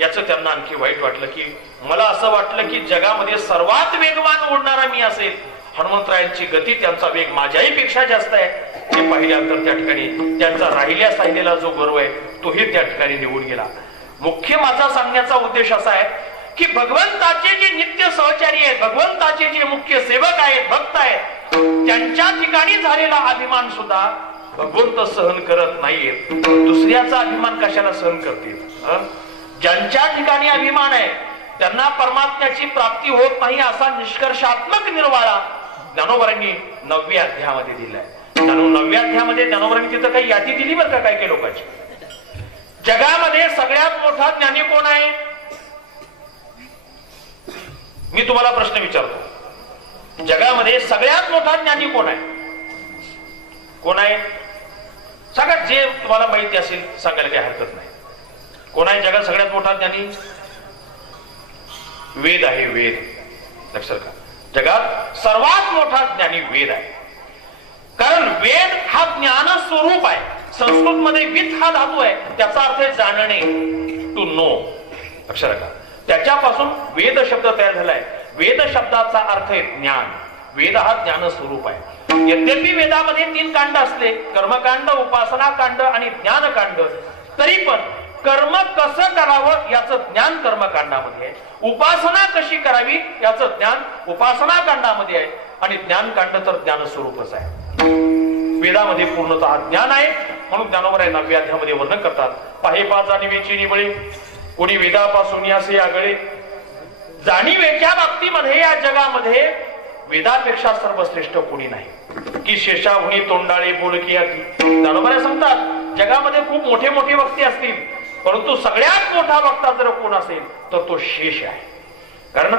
याचं त्यांना आणखी वाईट वाटलं की मला असं वाटलं की जगामध्ये सर्वात वेगवान उडणारा मी असेल. हनुमंतरायांची गती, त्यांचा वेग माझ्याही पेक्षा जास्त आहे हे पाहिल्यानंतर त्या ठिकाणी त्यांचा राहिल्या साहिलेला जो गर्व आहे तोही त्या ठिकाणी निघून गेला. मुख्य माझा सांगण्याचा उद्देश असा आहे की भगवंताचे जे नित्य सहचारी आहेत, भगवंताचे जे मुख्य सेवक आहेत, भक्त आहेत, त्यांच्या ठिकाणी झालेला अभिमान सुद्धा भगवंत सहन करत नाहीत. दुसऱ्याचा अभिमान कशाला सहन करतील? ज्यांच्या ठिकाणी अभिमान आहे त्यांना परमात्म्याची प्राप्ती होत नाही असा निष्कर्षात्मक निर्वाळा ज्ञानोबरांनी 9व्या अध्यायामध्ये दिलाय. 9व्या अध्यायामध्ये ज्ञानोबरांनी तिथं काही यादी दिली बरं का काय काही लोकांची. जगामध्ये सगळ्यात मोठा ज्ञानी कोण आहे? मी तुम्हाला प्रश्न विचारतो, जगामध्ये सगळ्यात मोठा ज्ञानी कोण आहे? कोण आहे सांगा. जे तुम्हाला माहिती असेल सांगायला काही हरकत नाही. कोण आहे जगात सगळ्यात मोठा ज्ञानी? वेद आहे. वेद लक्षात का, जगात सर्वात मोठा ज्ञानी वेद आहे. कारण वेद हा ज्ञान स्वरूप आहे. संस्कृत मध्ये विथ हा धातू आहे, त्याचा अर्थ आहे जाणणे, टू नो. लक्षात का, त्याच्यापासून वेद शब्द तयार झालाय. वेद शब्दाचा अर्थ आहे ज्ञान. वेद हा ज्ञान स्वरूप आहे. यद्यपि वेदामध्ये 3 कांड असले, कर्मकांड, उपासना कांड आणि ज्ञानकांड, तरी पण कर्म कसं करावं याचं ज्ञान कर्मकांडामध्ये आहे. उपासना कशी करावी याचं ज्ञान उपासना कांडामध्ये आहे. आणि ज्ञानकांड तर ज्ञान स्वरूपच आहे. वेदामध्ये पूर्णतः ज्ञान आहे. म्हणून ज्ञानोबराय 9व्या अध्यायामध्ये वर्णन करतात, पाहे पाच जाणीवेची निबळे, कोणी वेदापासून असे आगळे. जाणीवेच्या बाबतीमध्ये या जगामध्ये वेदापेक्षा सर्वश्रेष्ठ कोणी नाही. की शेषाहुनी तोंडाळे बोलकी याती. ज्ञानोबराय सांगतात जगामध्ये खूप मोठे मोठे वक्ते असतील, परंतु सगळ्यात मोठा वक्ता जर कोण असेल तर तो शेष आहे. कारण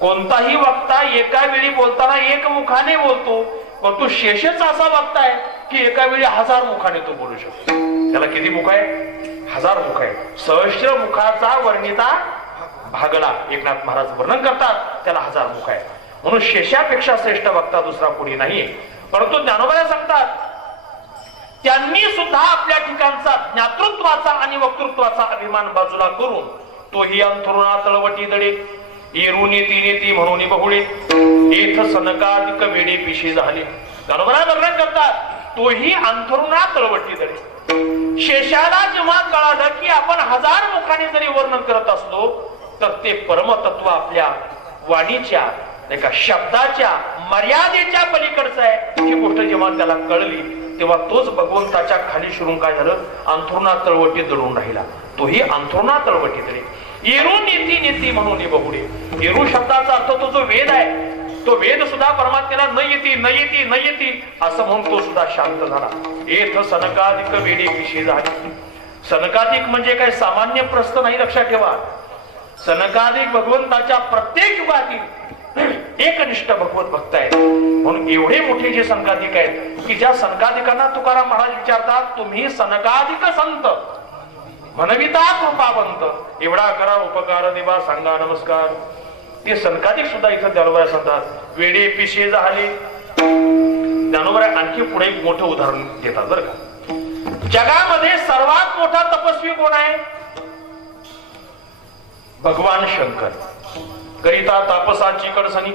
कोणताही वक्ता एका वेळी बोलताना एक मुखाने बोलतो, परंतु शेषच असा वक्ता आहे की एका वेळी 1000 मुखाने तो बोलू शकतो. त्याला किती मुख आहे? 1000 मुख आहे. सहस्र मुखाचा वर्णिता भागला एकनाथ महाराज वर्णन करतात, त्याला 1000 मुख आहे. म्हणून शेषापेक्षा श्रेष्ठ वक्ता दुसरा कोणी नाहीये. परंतु ज्ञानोबा सांगतात त्यांनी सुद्धा आपल्या ठिकाणचा ज्ञातृत्वाचा आणि वक्तृत्वाचा अभिमान बाजूला करून तोही अंथरुणा तळवटी दडे, येरू नेती नेती म्हणून बहुळे, येथ सनकादिक वेडे पिशी झाले. ज्ञानोबा वर्णन करतात तोही अंथरुणा तळवटी दडे. शेषाला जेव्हा कळालं की आपण 1000 मुखाने जरी वर्णन करत असलो तर ते परमतत्व आपल्या वाणीच्या एका शब्दाच्या मर्यादेच्या पलीकडचं आहे ही गोष्ट जेव्हा त्याला कळली तेव्हा तोच भगवंताच्या खाली शिरून काय झालं? अंथरुणा तळवटी दडून राहिला. तोही अंथरुणा तळवटी दडे. येरू नेती नेती म्हणून बहुडे. येरू शब्दाचा अर्थ तो जो वेद आहे तो वेद सुद्धा परमात्म्याला न येती न येती न येती असं म्हणून तो सुद्धा शांत झाला. येथ सनकादिक वेडे पिशी झाली. सनकादिक म्हणजे काय सामान्य प्रश्न नाही, लक्षात ठेवा. सनकादिक भगवंताच्या प्रत्येक युगातील एकनिष्ठ भगवत भक्त आहेत. म्हणून एवढे मोठे जे सनकादिक आहेत की ज्या सनकादिकांना तुकाराम महाराज विचारतात तुम्ही सनकादिक संत म्हणविता कृपावंत, एवढा करा उपकार देवा सांगा नमस्कार. ते सनकादिक सुद्धा इथं ज्ञानोबा सांगतात वेडे पिशे झाले. ज्ञानोबा आणखी पुढे एक मोठं उदाहरण देतात बरं का. जगामध्ये सर्वात मोठा तपस्वी कोण आहे? भगवान शंकर. करिता तापसाची कडसनी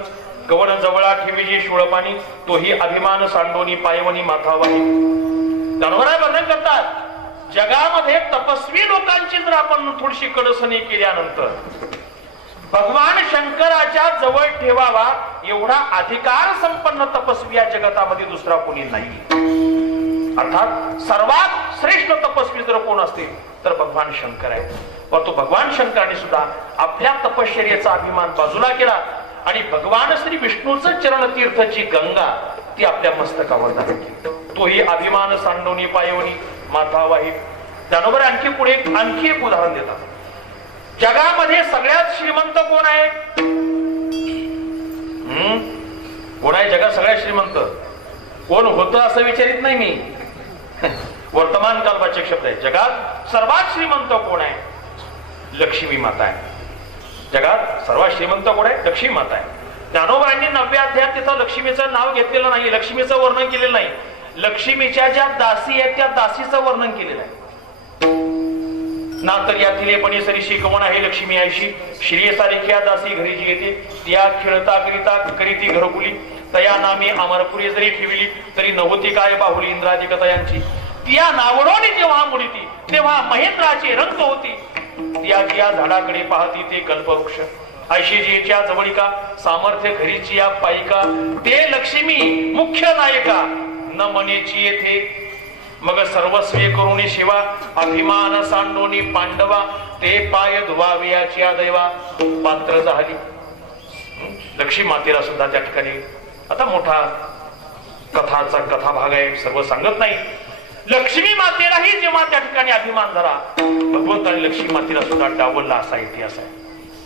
कवन जवळा ठेवीजी शूळपाणी तोही अभिमान सांडोनी पायवनी माथावानी. दानवराय वर्णन करतात जगामध्ये तपस्वी लोकांची जर आपण थोडीशी कडसणी केल्यानंतर भगवान शंकराच्या जवळ ठेवावा एवढा अधिकार संपन्न तपस्वी या जगतामध्ये दुसरा कोणी नाही. अर्थात सर्वात श्रेष्ठ तपस्वी जर कोण असतील तर भगवान शंकर आहे. परंतु भगवान शंकराने सुद्धा आपल्या तपश्चर्याचा अभिमान बाजूला केला आणि भगवान श्री विष्णूचं चरणतीर्थची गंगा ती आपल्या मस्तकावर धारण. तोही अभिमान सांडवणी पायवणी माथावाही. त्यानंतर आणखी एक उदाहरण देतात. जगामध्ये सगळ्यात श्रीमंत कोण आहे? कोण आहे जगात सगळ्यात श्रीमंत? कोण होतं असं विचारित नाही मी, वर्तमान कालवाचक शब्द आहे. जगात सर्वात श्रीमंत कोण आहे? लक्ष्मी माता आहे. जगात सर्वात श्रीमंत कोण आहे? लक्ष्मी माता आहे. ज्ञानोबांनी 9व्या अध्यायात तिथं लक्ष्मीचं नाव घेतलेलं नाही, लक्ष्मीचं वर्णन केलेलं नाही. लक्ष्मीच्या ज्या दासी आहेत त्या दासीचं वर्णन केलेलं आहे. ना तर यातील पणी सरीशी कवण आहे लक्ष्मी आयशी श्री सारिख्या दासी घरी जी येते त्या खेळता करीती घरकुली तया नामे अमरपुरी जरी ठेविली तरी नव्हती काय बाहुली इंद्रादी कथयांची. त्या नावडोनी जेव्हा मुडीती तेव्हा महेंद्राची रंग होती. त्या झाडाकडे पाहती ते कल्पवृक्ष ऐशीजीच्या जवळिका सामर्थ्य घरीची या पायिका ते लक्ष्मी मुख्य नायिका न मनेची येथे. मग सर्वस्वी करुणी शिवा अभिमान सांडोनी पांडवा ते पाय धुवावे याची दैवा पात्र झाली. लक्ष्मी मातेला सुद्धा त्या ठिकाणी आता मोठा कथा भाग आहे, सर्व सांगत नाही. लक्ष्मी मातेलाही जेव्हा त्या ठिकाणी अभिमान झाला भगवंताने लक्ष्मी मातेला सुद्धा डावलला असा इतिहास आहे.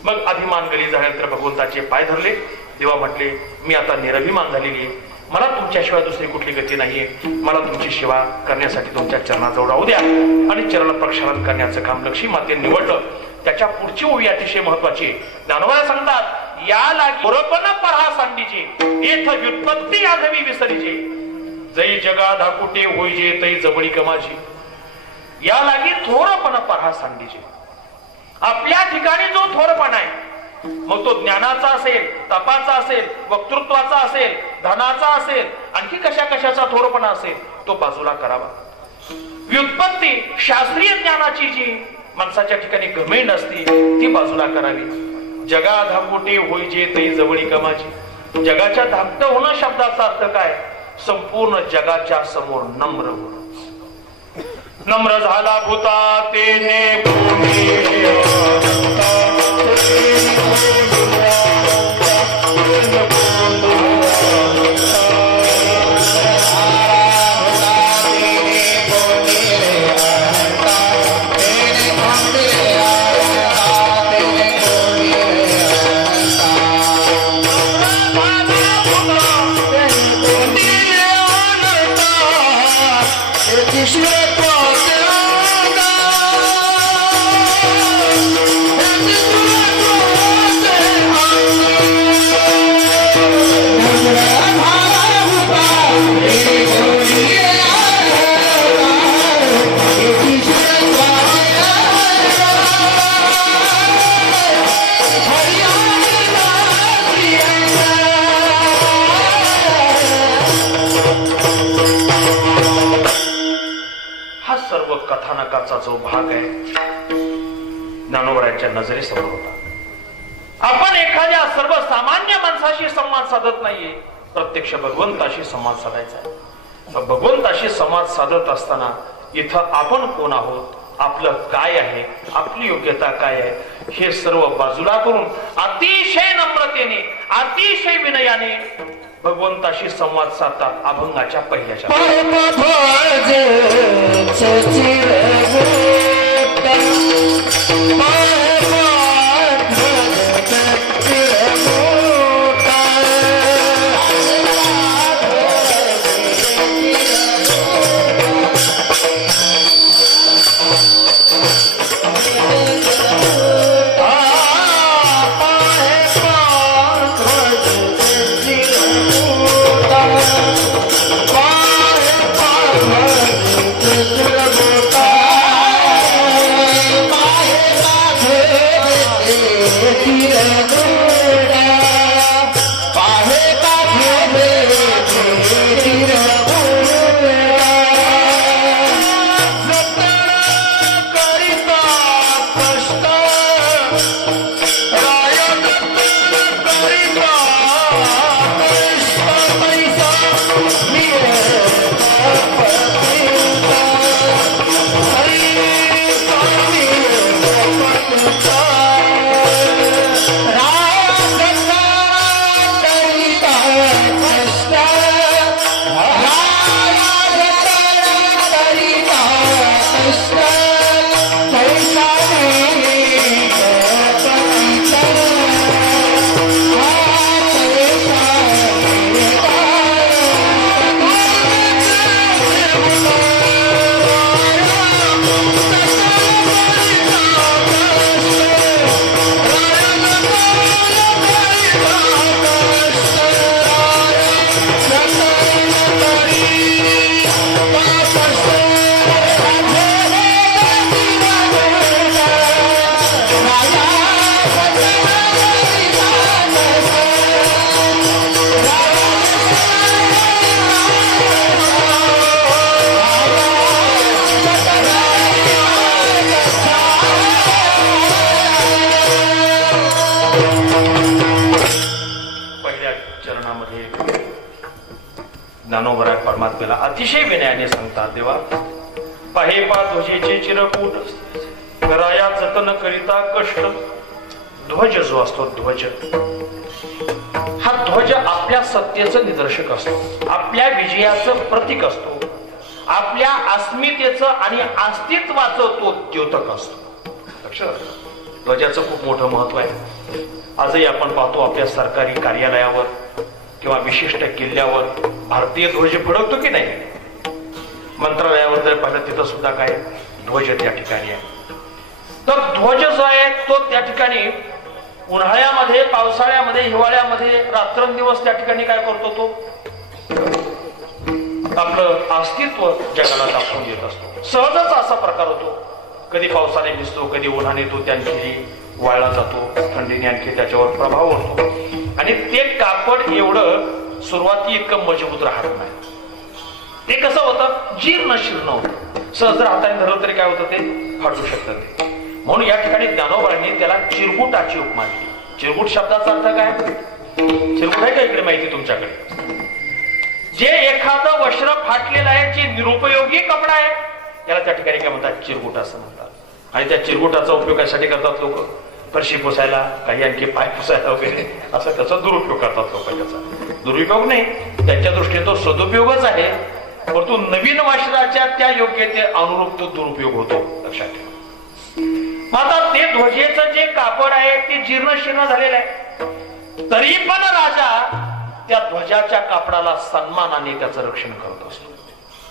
मग अभिमान गली झाल्यानंतर भगवंताचे पाय धरले. देवा म्हटले मी आता निरभिमान झालेली आहे, मला तुमच्याशिवाय दुसरी कुठली गती नाहीये, मला तुमची सेवा करण्यासाठी तुमच्या चरणाजवळ राहू द्या. आणि चरण प्रक्षालन करण्याचं काम लक्ष्मी मातेने निवडलं. त्याच्या पुढची ओवी अतिशय महत्वाची. ज्ञानोबा सांगतात या लागी बरोबर पहा सांडीचे येथ व्युत्पत्ती यादवी विसरीचे जै जगा धाकुटे होईजे तै जवळी कमाची. या लागी थोरपण पहा सांडीचे. आपल्या ठिकाणी जो थोरपणा आहे मग तो ज्ञानाचा असेल, तपाचा असेल, वक्तृत्वाचा असेल, धनाचा असेल, आणखी कशाचा थोरपणा असेल तो बाजूला करावा. व्युत्पत्ती शास्त्रीय ज्ञानाची जी माणसाच्या ठिकाणी घमेंड असती ती बाजूला करावी. जगा धाकोटे होईजे ते जवळी कमाची. जगाच्या धाकट होणं शब्दाचा अर्थ काय? संपूर्ण जगाच्या समोर नम्र होणं. नम्र झाला भूता तेने कथानकाचा जो भाग आहे ज्ञानोबरायांच्या नजरेसमोर होता. आपण एखाद्या सर्वसामान्य माणसाशी संवाद साधत नाहीये, प्रत्यक्ष भगवंताशी संवाद साधायचा आहे. भगवंताशी संवाद साधत असताना इथं आपण कोण आहोत, आपलं काय आहे, आपली योग्यता काय आहे हे सर्व बाजूला करून अतिशय नम्रतेने अतिशय विनयाने भगवंताशी संवाद साधतात. अभंगाच्या पहिल्याच्या Bye. परमात्म्याला अतिशय विनयाने सांगतात, देवा पाहे पा ध्वजेचे चिरकूट कराया जतन करिता कष्ट. ध्वज जो असतो, ध्वज हा ध्वज आपल्या सत्तेचं निदर्शक असतो, आपल्या विजयाचं प्रतीक असतो, आपल्या अस्मितेचं आणि अस्तित्वाचं तो द्योतक असतो. लक्षात, ध्वजाचं खूप मोठं महत्व आहे. आजही आपण पाहतो आपल्या सरकारी कार्यालयावर किंवा विशिष्ट किल्ल्यावर भारतीय ध्वज फडकतो की नाही. मंत्रालयावर जर पाहिलं तिथं सुद्धा काय ध्वज त्या ठिकाणी आहे. तर ध्वज जो आहे तो त्या ठिकाणी उन्हाळ्यामध्ये, पावसाळ्यामध्ये, हिवाळ्यामध्ये रात्रंदिवस त्या ठिकाणी काय करतो, तो आपलं अस्तित्व जगाला दाखवून देत असतो. सहजच असा प्रकार होतो. कधी पावसाने भिजतो, कधी उन्हाने तो त्यांची वाळला जातो, थंडीने आणखी त्याच्यावर प्रभाव होतो आणि ते कापड एवढं सुरुवाती इतकं मजबूत राहत नाही. ते कसं होतं, जीर्ण शीर्ण होतं. सहज जर हाताने धरलं तरी काय होतं, ते फाटू शकतं. ते म्हणून या ठिकाणी ज्ञानोबांनी त्याला चिरगुटाची उपमा दिली. चिरगुट शब्दाचा अर्थ काय? चिरगुट आहे का इकडे माहिती तुमच्याकडे? जे एखादं वस्त्र फाटलेलं आहे, जे निरुपयोगी कपडा आहे, त्याला त्या ठिकाणी काय म्हणतात, चिरगुट असं म्हणतात. आणि त्या चिरगुटाचा उपयोग कशासाठी करतात लोक? फरशी पुसायला, काही आणखी पाय पुसायला वगैरे, असं त्याचा दुरुपयोग करतात लोक. त्याचा दुरुपयोग नाही, त्यांच्या दृष्टीने तो सदुपयोगच आहे, परंतु नवीन वस्त्राच्या त्या योग्यते अनुरूप तो दुरुपयोग होतो. लक्षात ठेवा. आता ते ध्वजेचं जे कापड आहे ते जीर्ण शीर्ण झालेलं आहे, तरी पण राजा त्या ध्वजाच्या कापडाला सन्मानाने त्याचं रक्षण करत असतो.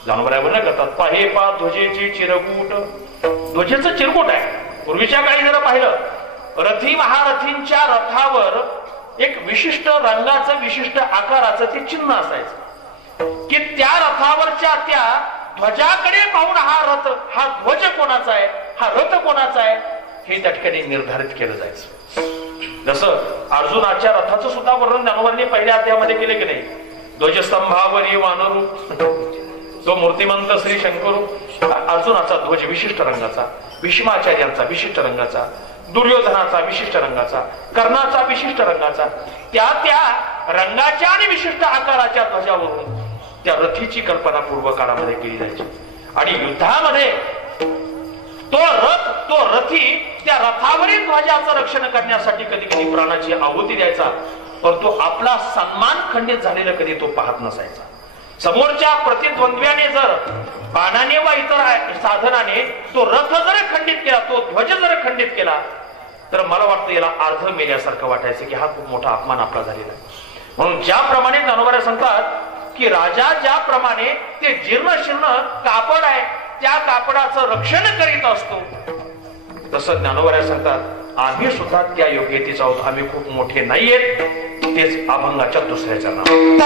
जानवरावर नाही करतात, पाहे पा ध्वजेची चिरकूट. ध्वजेचं चिरकूट आहे. पूर्वीच्या काळी जर पाहिलं, रथी महारथींच्या रथावर एक विशिष्ट रंगाचं, विशिष्ट आकाराचं ते चिन्ह असायचं की त्या रथावरच्या त्या ध्वजाकडे पाहून हा ध्वज कोणाचा आहे, हा रथ कोणाचा आहे, हे त्या ठिकाणी निर्धारित केलं जायचं. जसं अर्जुनाच्या रथाचं सुद्धा वर्णन ज्ञानोबांनी पहिल्या अध्यायामध्ये केले की नाही. ध्वजस्तंभावरी वानरू, तो मूर्तिमंत श्री शंकरू. अर्जुनाचा ध्वज विशिष्ट रंगाचा, भीष्माचार्यांचा विशिष्ट रंगाचा, दुर्योधनाचा विशिष्ट रंगाचा, कर्णाचा विशिष्ट रंगाचा, त्या रंगाच्या आणि विशिष्ट आकाराच्या ध्वजावरून त्या रथीची कल्पना पूर्व काळामध्ये केली जायची. आणि युद्धामध्ये तो रथी त्या रथावरील ध्वजाचं रक्षण करण्यासाठी कधी कधी प्राणाची आहुती द्यायचा, परंतु आपला सन्मान खंडित झालेलं कधी तो पाहत नसायचा. समोरच्या प्रतिद्वंद्व्याने जर बाणाने वा इतर साधनाने तो रथ जर खंडित केला, तो ध्वज जर खंडित केला, तर मला वाटतं याला अर्ध मेल्यासारखं वाटायचं की हा खूप मोठा अपमान आपला झालेला आहे. म्हणून ज्याप्रमाणे ज्ञानोबा सांगतात की राजा ज्याप्रमाणे ते जीर्ण शीर्ण कापड आहे त्या कापडाचं रक्षण करीत असतो, तसं ज्ञानोबा सांगतात आम्ही सुद्धा त्या योग्यतेचा आहोत. आम्ही खूप मोठे नाहीयेत. तेच अभंगाच्या दुसऱ्याचं नाव.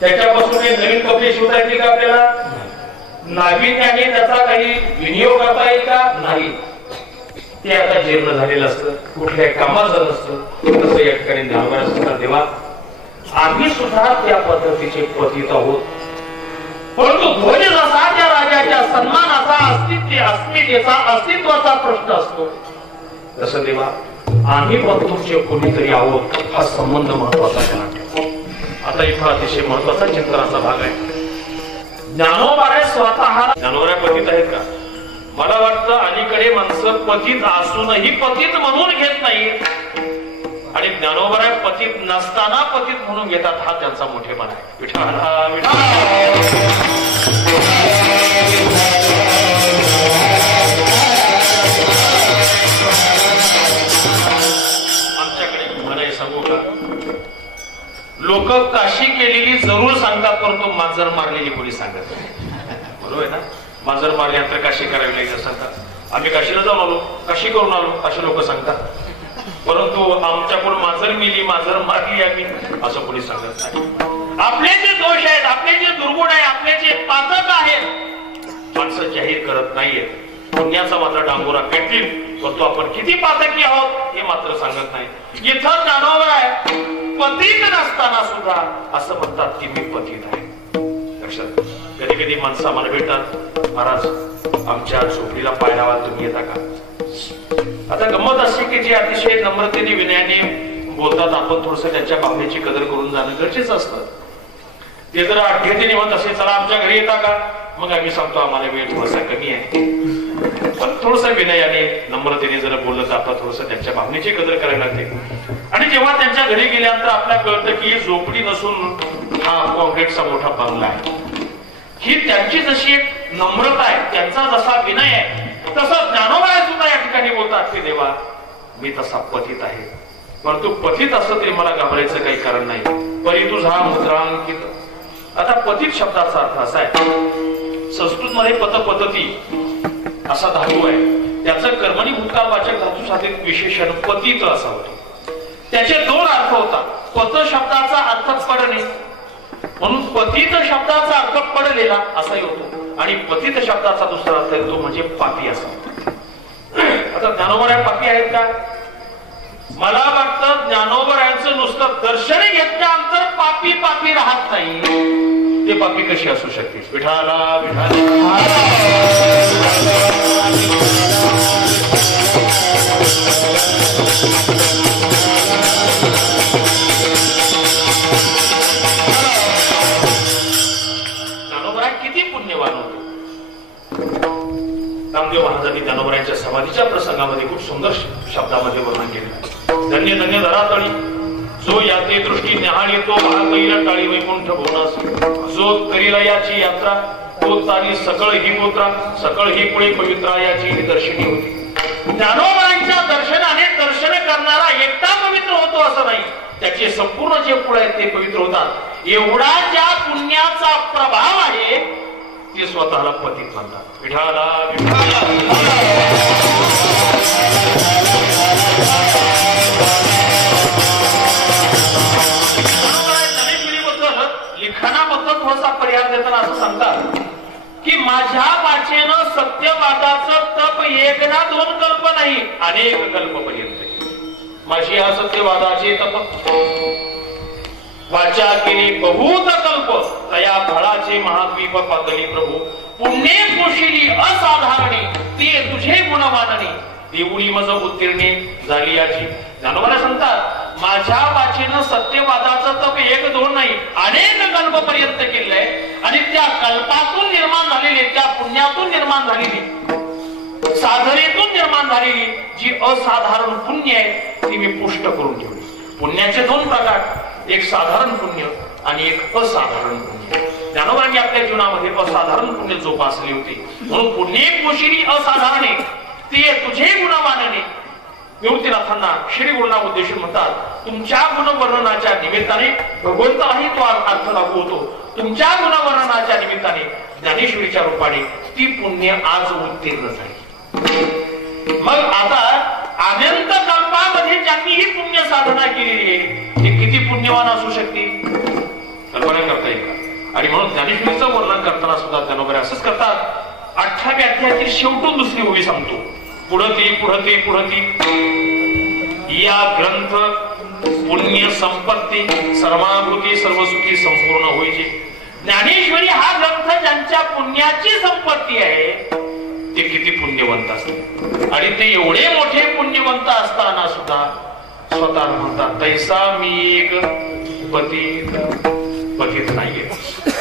त्याच्यापासून हे नवीन कपडे शिवता येते का आपल्याला? नाविन्याने त्याचा काही विनियोग करता येईल का? नाही. ते आता जीर्ण झालेलं असतं, कुठल्याही कामाचं नसतं. तसं या ठिकाणी ज्ञानोबा सांगतात, देवा आम्ही सुद्धा त्या पद्धतीचे पतित आहोत, परंतु ध्वज जसा त्या राजाच्या सन्मानाचा अस्मितेचा अस्तित्वाचा प्रश्न असतो, तसं देवा आम्ही पण तुमचे कोणीतरी आहोत, हा संबंध महत्वाचा आहे. आता इथं अतिशय महत्वाचा चिंतनाचा भाग आहे. ज्ञानोबा स्वतः ज्ञानोबा पतित आहेत का? मला वाटतं अलीकडे माणसं पतित असूनही पतित म्हणून घेत नाहीत. आणि ज्ञानोबराय पतित नसताना पतित म्हणून घेतात, हा त्यांचा मोठेपणा आहे. विठ्ठला विठ्ठल. लोक काशी केलेली जरूर सांगतात, परंतु मांजर मारलेली कोणी सांगत नाही. बरोबर आहे ना? मांजर मारल्यानंतर काशी करावी लागेल सांगतात. आम्ही काशीला जाऊन आलो, काशी करून आलो असे लोक सांगतात. परंतु आमच्याकडून मांजर मिली, मांजर मारली आम्ही असं कोणी सांगत नाही. आपले जे दोष आहेत, आपले जे दुर्गुण आहे, आपले जे पातक आहेत, माणसं जाहीर करत नाहीयेत. पुण्याचा मात्र डांगोरा पेटतील, परंतु आपण किती पातकी आहोत हे मात्र सांगत नाही. इथं ज्ञानोबर आहे, पतित नसताना सुद्धा असं म्हणतात की मी पतित आहे. लक्षात. कधी कधी माणसं आम्हाला भेटतात, महाराज आमच्या झोपडीला पाय लावा, तुम्ही येता का? आता गंमत अशी की जे अतिशय नम्रतेने विनयाने बोलतात, आपण थोडस त्यांच्या भावनेची कदर करून जाणं गरजेचं असतं. ते जर आठ्यतेने म्हणत असेल चला आमच्या घरी येता का, मग आम्ही सांगतो आम्हाला वेळ थोडासा कमी आहे. पण थोडस विनयाने नम्रतेने जर बोललं तर आपण थोडस त्यांच्या भावनेची कदर करायला लागते. आणि जेव्हा त्यांच्या घरी गेल्यानंतर आपल्याला कळतं की ही झोपडी नसून हा कॉन्क्रीटचा मोठा बंगला आहे. ही त्यांची जशी एक नम्रता आहे, त्यांचा जसा विनय आहे, तसं ज्ञानोबा सुद्धा या ठिकाणी बोलतात की देवा मी तसा पतित आहे, परंतु पतित असं तरी मला घाबरायचं काही कारण नाही. परी तुझा मुद्रांकित. आता पतित शब्दाचा अर्थ असा आहे, संस्कृत मध्ये पत पतती असा धातू आहे, त्याचं कर्मणी भूतकाळवाचक धातू साधित विशेषण पतित असा होतो. त्याचे दोन अर्थ होतात. पत शब्दाचा अर्थ पडणे, म्हणून पतित शब्दाचा अर्थ पडलेला असाही होतो, आणि पतित शब्दाचा दुसरा अर्थ तो म्हणजे पापी असा. आता ज्ञानोबराय पापी आहेत का? मला वाटतं ज्ञानोबरायांचं नुसतं दर्शन घेतल्यानंतर पापी पापी राहत नाही. ते पापी कशी असू शकते? विठाला विठाला. किती पुण्यवान होतो. रामदेव महाराजांनी ज्ञानोबरायांच्या समाधीच्या प्रसंगामध्ये खूप सुंदर शब्दामध्ये वर्णन केलं. धन्य धन्य धरातळी जो याते दृष्टी न्याहाळ येतो, महाकैला टाळी वैकुंठ भुवनास, जो करीला याची यात्रा तो तारी सकळ ही गोत्रा, सकळ ही पुढे पवित्रा याची दर्शनी होती. ज्ञानोबरायांच्या दर्शनाने दर्शन करणारा एकटा पवित्र होतो असं नाही, त्याचे संपूर्ण जे पुढे आहेत ते पवित्र होतात. एवढा ज्या पुण्याचा प्रभाव आहे ते स्वतःला पतित म्हणतात. विठाला विठाला. लिखाणाबद्दल थोडासा पर्याय देताना असं सांगतात की माझ्या वाचेनं सत्यवादाचं तप एक ना दोन कल्प नाही, अनेक कल्पपर्यंत. माझी हा सत्यवादाचे तप वाचा केली बहुत कल्प, तया फळाचे महाद्वीप पातळी प्रभू. पुण्ये पोशिली असाधारणी, ते तुझे गुणवाननी, देऊळी मज उत्तीर्णे झाली याची. ज्ञानोबा सांगतात माझ्या वाचेनं सत्यवादाचं तप एक दोन नाही, अनेक कल्पपर्यंत केलंय, आणि त्या कल्पातून निर्माण झालेली, त्या पुण्यातून निर्माण झालेली, साधनेतून निर्माण झालेली जी असाधारण पुण्य आहे ती मी पुष्ट करून ठेवली. पुण्याचे दोन प्रकार, एक साधारण पुण्य आणि एक असाधारण पुण्य. ज्ञानोबांनी आपल्या जीवनामध्ये असाधारण पुण्य जोपासली होती, म्हणून पुण्ये पोशिली असाधारणे, ते तुझे गुणवानने. निवृत्तीनाथांना श्री गुरुनाम उद्देशून म्हणतात तुमच्या गुणवर्णनाच्या निमित्ताने भगवंतालाही तो अर्थ लागू होतो. तुमच्या गुणवर्णनाच्या निमित्ताने ज्ञानेश्वरीच्या रूपाने ती पुण्य आज उत्तीर्ण झाली. मग आता अनंत कल्पामध्ये ज्यांनी ही पुण्य साधना केलेली आहे ते किती पुण्यवान असू शकते कल्पना करता येईल का? आणि म्हणून ज्ञानेश्वरीचं वर्णन करताना सुद्धा ज्ञानोबा असंच करतात. 18व्या अध्यायातील शेवटून दुसरी ओवी सांगतो. पुढती पुढती पुढती या ग्रंथ पुण्य संपत्ती सर्वाभूती सर्वसुखी संपूर्ण होईची. ज्ञानेश्वरी हा ग्रंथ ज्यांच्या पुण्याची संपत्ती आहे ते किती पुण्यवंत असतात, आणि ते एवढे मोठे पुण्यवंत असताना सुद्धा स्वतः म्हणतात तैसा मी एक पतित नाहीये.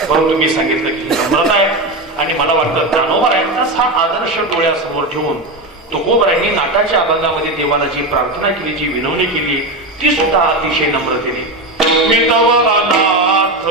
परंतु मी सांगितलं की नम्रता आहे, आणि मला वाटतं ज्ञानोबा यांचाच हा आदर्श डोळ्यासमोर ठेवून तुकोबरायांनी नाटाच्या अभंगामध्ये देवाला जी प्रार्थना केली, जी विनवणी केली, ती सुद्धा अतिशय नम्रतेने मी तव अनाथ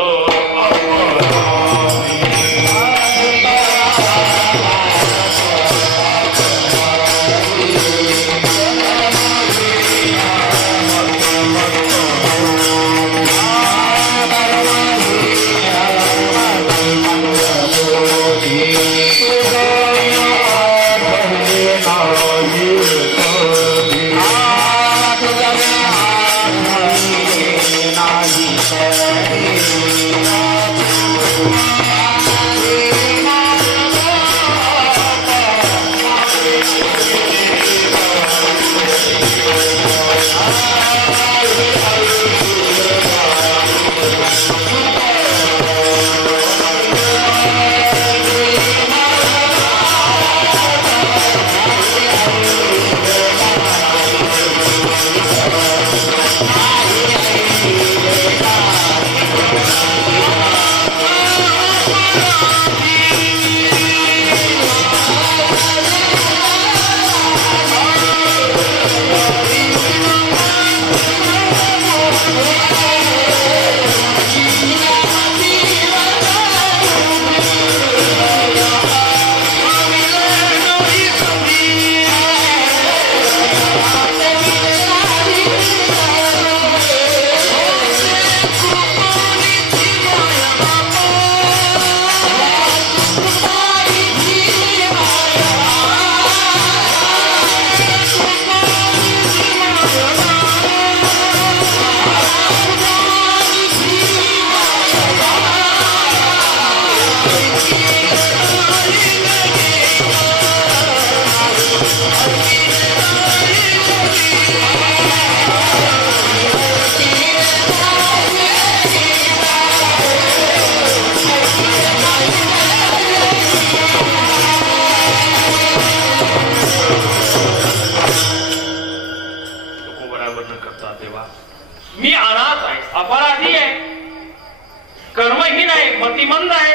मी अनाथ आहे, अपराधी आहे, कर्महीन आहे, मतिमंद आहे.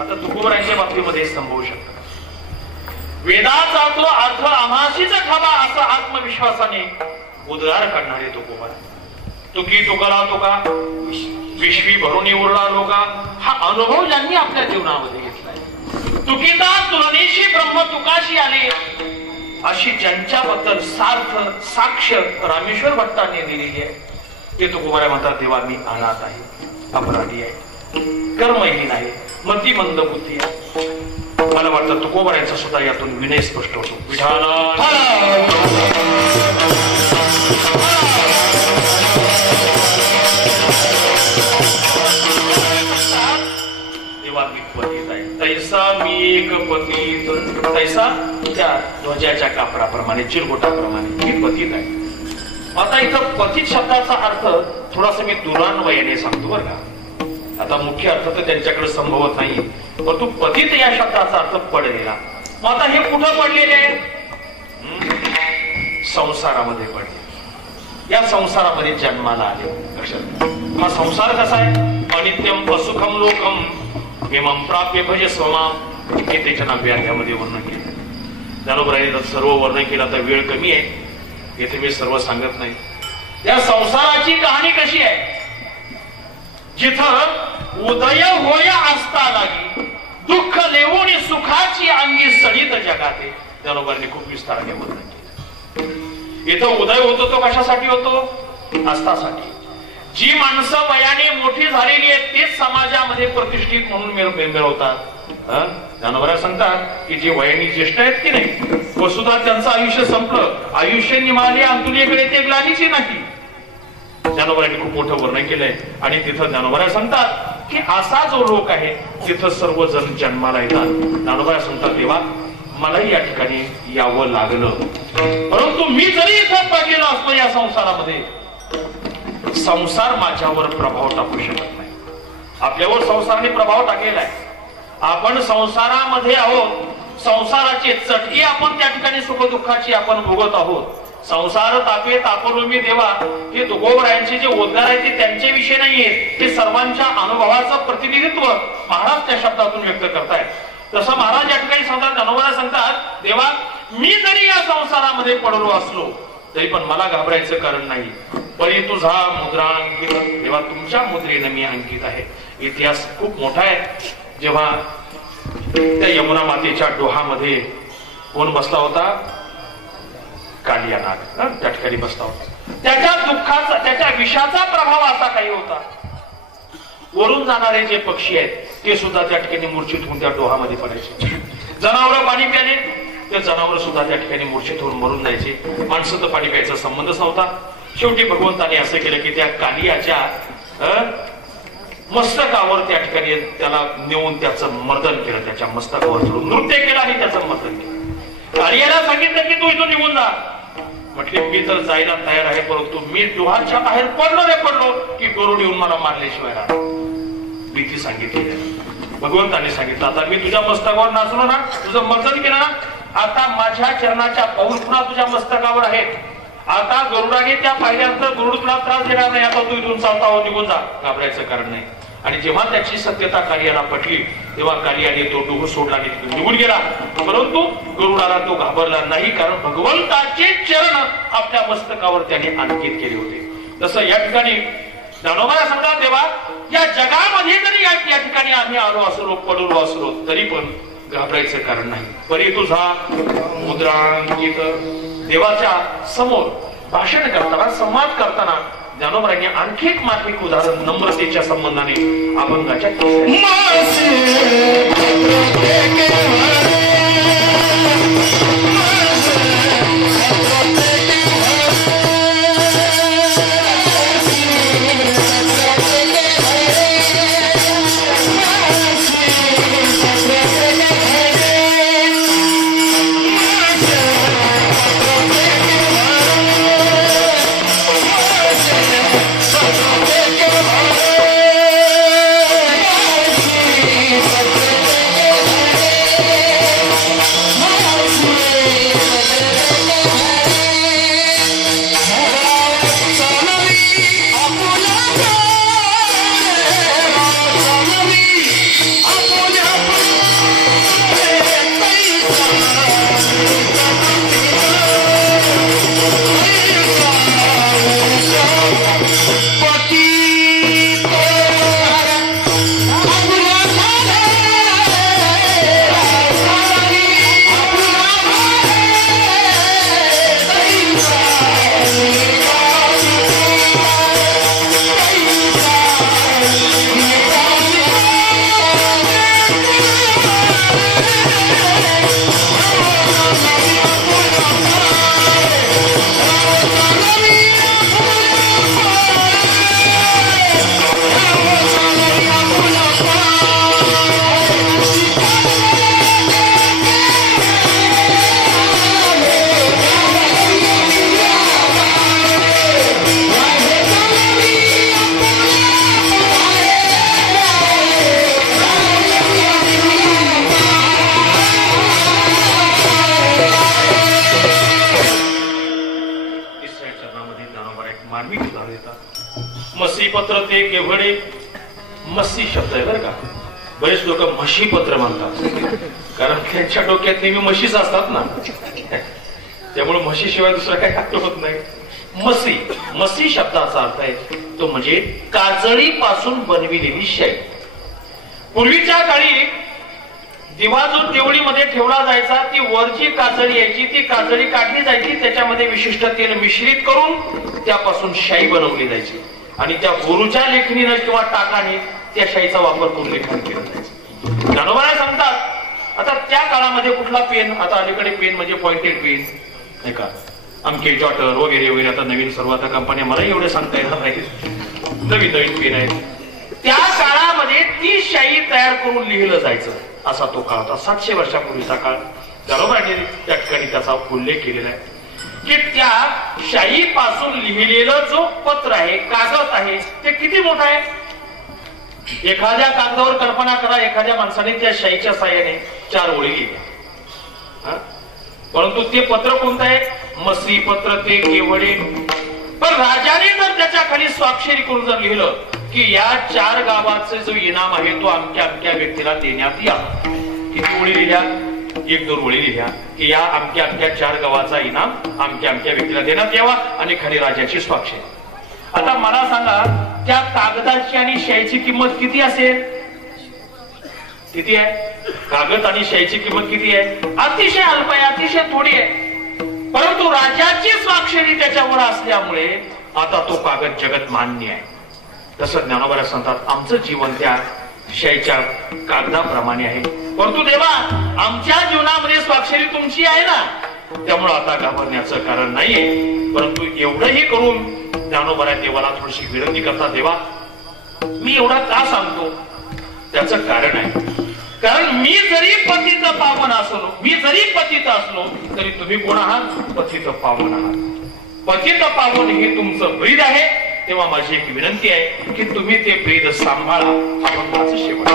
आता तुकोबरांच्या बाबतीमध्ये संभवू शकतं. वेदाचा तो अर्थ आम्हाशीच ठावा असा आत्मविश्वासाने उद्गार काढणारे तुकोबा. तुकी तुकाला तुका विश्वी भरून उरला लोका हा अनुभव ज्यांनी आपल्या जीवनामध्ये घेतलाय. तुकिता तुलनेशी ब्रह्म तुकाशी आले अशी ज्यांच्याबद्दल सार्थ साक्ष रामेश्वर भट्टांनी दिलेली आहे ते तुकोबा म्हणतात, देवा मी अनाथ आहे, अपराधी आहे, कर्महीन आहे, मतिमंद बुद्धी आहे. मला वाटतं तुकोबरांचा सुद्धा यातून विनय स्पष्ट होतो. देवा मी पतित आहे, तैसा मी एक पतित, तैसा त्या ध्वजाच्या कापराप्रमाणे चिरगोटाप्रमाणे मी पतित आहे. आता इथं पतित शब्दाचा अर्थ थोडासा मी दुरान्वयाने सांगतो बरं का. आता मुख्य अर्थ तर त्यांच्याकडे संभवत नाही, परंतु पतित या शब्दाचा अर्थ पडलेला. मग आता हे कुठं पडलेले आहे? संसारामध्ये पडले, या संसारामध्ये जन्माला आले. लक्षात, हा संसार कसा आहे? अनित्यम असुखम लोकम हेमम प्राप्य भज स्वमाम, हे त्याच्या नाव्यामध्ये वर्णन केलं. ज्ञानोबरांनी सर्व वर्णन केलं, तर वेळ कमी आहे, येथे मी सर्व सांगत नाही. या संसाराची कहाणी कशी आहे? जिथं उदय होय असता लागी दुःख लेवून सुखाची अंगी सळीत जगाते, ज्ञानोबरांनी खूप विस्ताराने वर्णन केलं. इथं उदय होतो तो कशासाठी होतो? असतासाठी. जी माणसं वयाने मोठी झालेली आहेत तेच समाजामध्ये प्रतिष्ठित म्हणून मिळवतात. ज्ञानोबा सांगतात की जे वयाने ज्येष्ठ आहेत की नाही, वसुधा त्यांचं आयुष्य संपलं, आयुष्य निमाले अंतुलीकडे ते ग्लानीची नाही. ज्ञानोबांनी खूप मोठं वर्णन केलंय. आणि तिथं ज्ञानोबा सांगतात की असा जो लोक आहे तिथं सर्वजण जन्माला येतात. ज्ञानोबा सांगतात, देवा मलाही या ठिकाणी यावं लागलं, परंतु मी जरी इथं पडलेलो असतो या संसारामध्ये, संसार माझ्यावर प्रभाव टाकू शकत नाही. आपल्यावर संसाराने प्रभाव टाकलेला आहे. आपण संसारामध्ये आहोत, संसाराची चटकी आपण त्या ठिकाणी सुख दुःखाची आपण भोगत आहोत. संसार तापे तापरूमी देवा, हे तुकोबरायांचे जे उद्गार आहेत ते त्यांचे विषय नाहीये, ते सर्वांच्या अनुभवाचं प्रतिनिधित्व महाराज त्या शब्दातून व्यक्त करतायत. तसं महाराज या ठिकाणी सांगतात, ज्ञानोबा सांगतात, देवा मी जरी या संसारामध्ये पडलो असलो तरी पण मला घाबरायचं कारण नाही. परी तुझा मुद्रांकित, तेव्हा तुमच्या मुद्रेनं मी अंकित आहे. इतिहास खूप मोठा आहे. जेव्हा त्या यमुना मातेच्या डोहामध्ये कोण बसला होता? कालिया नाग त्या ठिकाणी बसला होता. त्याच्या दुःखाचा, त्याच्या विषाचा प्रभाव असा काही होता, वरून जाणारे जे पक्षी आहेत ते सुद्धा त्या ठिकाणी मूर्छित होऊन त्या डोहामध्ये पडायचे. जनावर पाणी प्याले, ते जनावर सुद्धा त्या ठिकाणी मूर्छित होऊन मरून जायचे. माणसं तर पाणी प्यायचा संबंधच नव्हता. शेवटी भगवंताने असं केलं की त्या कालियाच्या मस्तकावर त्या ठिकाणी त्याला नेऊन त्याचं मर्दन केलं. त्याच्या मस्तकावर चढून नृत्य केलं आणि त्याचं मर्दन केलं. कालियाला सांगितलं की तू इथून निघून जा. म्हटले मी तर जायला तयार आहे, परंतु मी डोहाच्या बाहेर पडलो रे पडलो की गरुड येऊन मला मारल्याशिवाय राहणार. भीती सांगितली. भगवंताने सांगितलं आता मी तुझ्या मस्तकावर नाचलो ना, तुझं मर्दन केलं ना, आता माझ्या चरणाच्या पाऊल पुन्हा तुझ्या मस्तकावर आहे. आता गरुडाने त्या पाहिल्यानंतर गरुड तुला त्रास देणार नाही. आता तू इथून चालता हो, निघून जा. घाबरायचं कारण नाही. आणि जेव्हा त्याची सत्यता कालियाला पटली तेव्हा कालियाने तो डोह सोडला आणि तिथून निघून गेला. परंतु गरुडाला तो घाबरला नाही, कारण भगवंताचे चरण आपल्या मस्तकावर त्याने अंकित केले होते. तसं या ठिकाणी ज्ञानोबाला सांगा, तेव्हा या जगामध्ये जरी या ठिकाणी आम्ही आलो असलो, पडलो असलो, तरी पण घाबरायचं कारण नाही. परी तुझा मुद्रांकित, देवाच्या समोर भाषण करताना, संवाद करताना ज्ञानोबांनी आणखी एक मार्मिक उदाहरण नम्रतेच्या संबंधाने अभंगाच्या मसीपत्र ते केवढे मसी शब्द आहे बरं का. बरेच लोक म्हशीपत्र म्हणतात, कारण त्यांच्या डोक्यात नेहमी म्हशीच असतात ना, त्यामुळे म्हशीशिवाय दुसरा काही आठवत नाही. मसी, मसी शब्दाचा अर्थ आहे तो म्हणजे काजळीपासून बनविलेली शै. पूर्वीच्या काळी दिवा जो देवळीमध्ये ठेवला जायचा, ती वरची काजळी यायची, ती काजळी काढली जायची, त्याच्यामध्ये विशिष्ट तेल मिश्रित करून त्यापासून शाई बनवली जायची आणि त्या गुरुच्या लेखणीने किंवा टाकाने त्या शाईचा वापर करून लेखन केलं जायचं. ज्ञानोबा सांगतात आता त्या काळामध्ये कुठला पेन, आता अलीकडे पेन म्हणजे पॉइंटेड पेन नाही का, अमके जॉटर वगैरे वगैरे, आता नवीन सर्व आता कंपन्या मला एवढे सांगता येणार नाही, नवीन नवीन पेन आहेत. त्या काळामध्ये ती शाई तयार करून लिहिलं जायचं, असा तो काळ होता. 700 वर्षापूर्वीचा काळ. ज्ञानोबांनी त्या ठिकाणी त्याचा उल्लेख केलेला आहे की त्या शाईपासून लिहिलेलं जो पत्र आहे, कागद आहे, ते किती मोठा आहे. एखाद्या कागदावर कल्पना करा, एखाद्या माणसाने त्या शाईच्या साह्याने 4 ओळी लिहिल्या, परंतु ते पत्र कोणतं आहे? मसी पत्र ते केवढे. पण राजाने जर त्याच्या खाली स्वाक्षरी करून जर लिहिलं की या 4 गावाचे जो इनाम आहे तो अमक्या अमक्या व्यक्तीला देण्यात या, किती ओळी लिहिल्या? एक दोन ओळी लिहा की या अमक्या अमक्या 4 गावाचा इनाम अमक्या अमक्या व्यक्तीला देण्यात यावा आणि खाली राजाची स्वाक्षरी. आता मला सांगा त्या कागदाची आणि शाईची किंमत किती असेल? किती आहे? कागद आणि शाईची किंमत किती आहे? अतिशय अल्प आहे, अतिशय थोडी आहे. परंतु राजाची स्वाक्षरी त्याच्यावर असल्यामुळे आता तो कागद जगत मान्य आहे. तसं ज्ञानोबा सांगतात आमचं जीवन त्या शाईच्या कागदाप्रमाणे आहे. परंतु देवा आमच्या जीवनामध्ये स्वाक्षरी तुमची आहे ना, त्यामुळे आता घाबरण्याचं कारण नाहीये. परंतु एवढंही करून ज्ञानोबा देवाला थोडीशी विनंती करतात, देवा मी एवढा का सांगतो? त्याचं कारण आहे. कारण मी जरी पतित पावन असलो, मी जरी पतित असलो तरी तुम्ही कोण आहात? पतित पावन आहात. पतित पावन हे तुमचं ब्रीद आहे. तेव्हा माझी एक विनंती आहे की तुम्ही ते ब्रीद सांभाळा. अभंगाचं शेवट.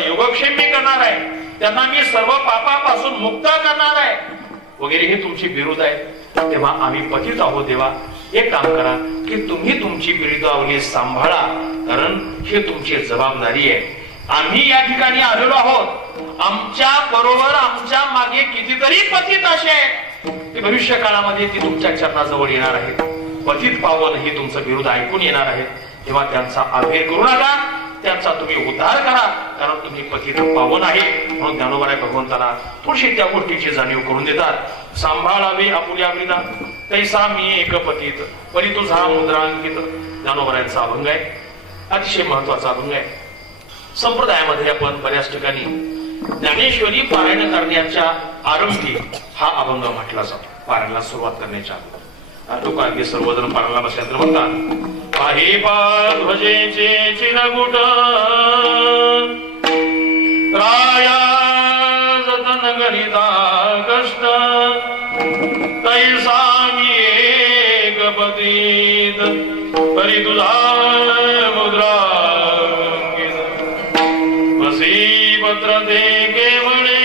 योगक्षेम मी करणार आहे, त्यांना मी सर्व पापापासून मुक्त करणार आहे वगैरे हे तुमची विरोध आहे. तेव्हा आम्ही पतित आहोत. देवा एक काम करा की तुम्ही तुमची बिरुदावली सांभाळा, कारण हे तुमची जबाबदारी आहे. आम्ही या ठिकाणी आलेलो आहोत. आमच्या बरोबर आमच्या मागे कितीतरी पतित असे ते भविष्य काळामध्ये ती तुमच्या चरणाजवळ येणार आहेत. पतित पावन हे तुमचं विरोध ऐकून येणार आहेत. तेव्हा त्यांचा आवेर करू नका, त्यांचा तुम्ही उद्धार करा, कारण तुम्ही पतित पावन आहे. म्हणून ज्ञानोबा भगवंताला थोडीशी त्या गोष्टीची जाणीव करून देतात. सांभाळावे आपुल्या ब्रीदा तैसा मी एक पतित परी तुझा मुद्रांकित. ज्ञानोबरायांचा अभंग आहे, अतिशय महत्वाचा अभंग आहे. संप्रदायामध्ये आपण बऱ्याच ठिकाणी ज्ञानेश्वरी पारायण करण्याच्या आरंभी हा अभंग म्हटला जातो. पारायणाला सुरुवात करण्याच्या लोक अगदी सर्वजण पारायणाला बसल्यानंतर म्हणतात, पाहे पार ध्वजेचे चिरगुट राया जतन गणिता कष्ट तैसा मी एक पतित परी तुझा मुद्रा बसी पत्र दे केवळे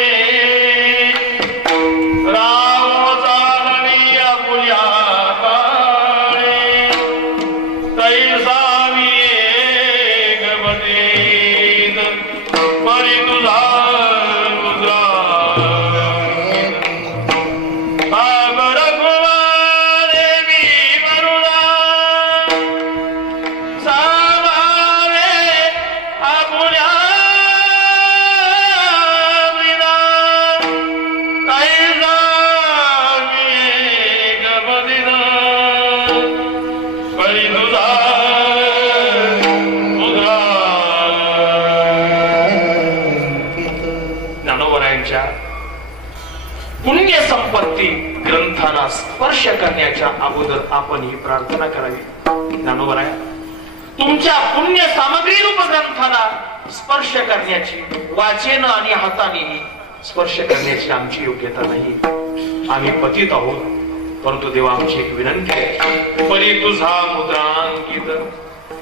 पुण्य संपत्ती ग्रंथाला स्पर्श करण्याच्या अगोदर आपण ही प्रार्थना करावी. ज्ञानोबा तुमच्या पुण्य सामग्री रूप ग्रंथाला स्पर्श करण्याची, वाचेन आणि हाताने स्पर्श करण्याची आमची योग्यता नाही. आम्ही पतित आहोत. परंतु देवा आमची एक विनंती आहे, परी तुझा मुद्रांकित.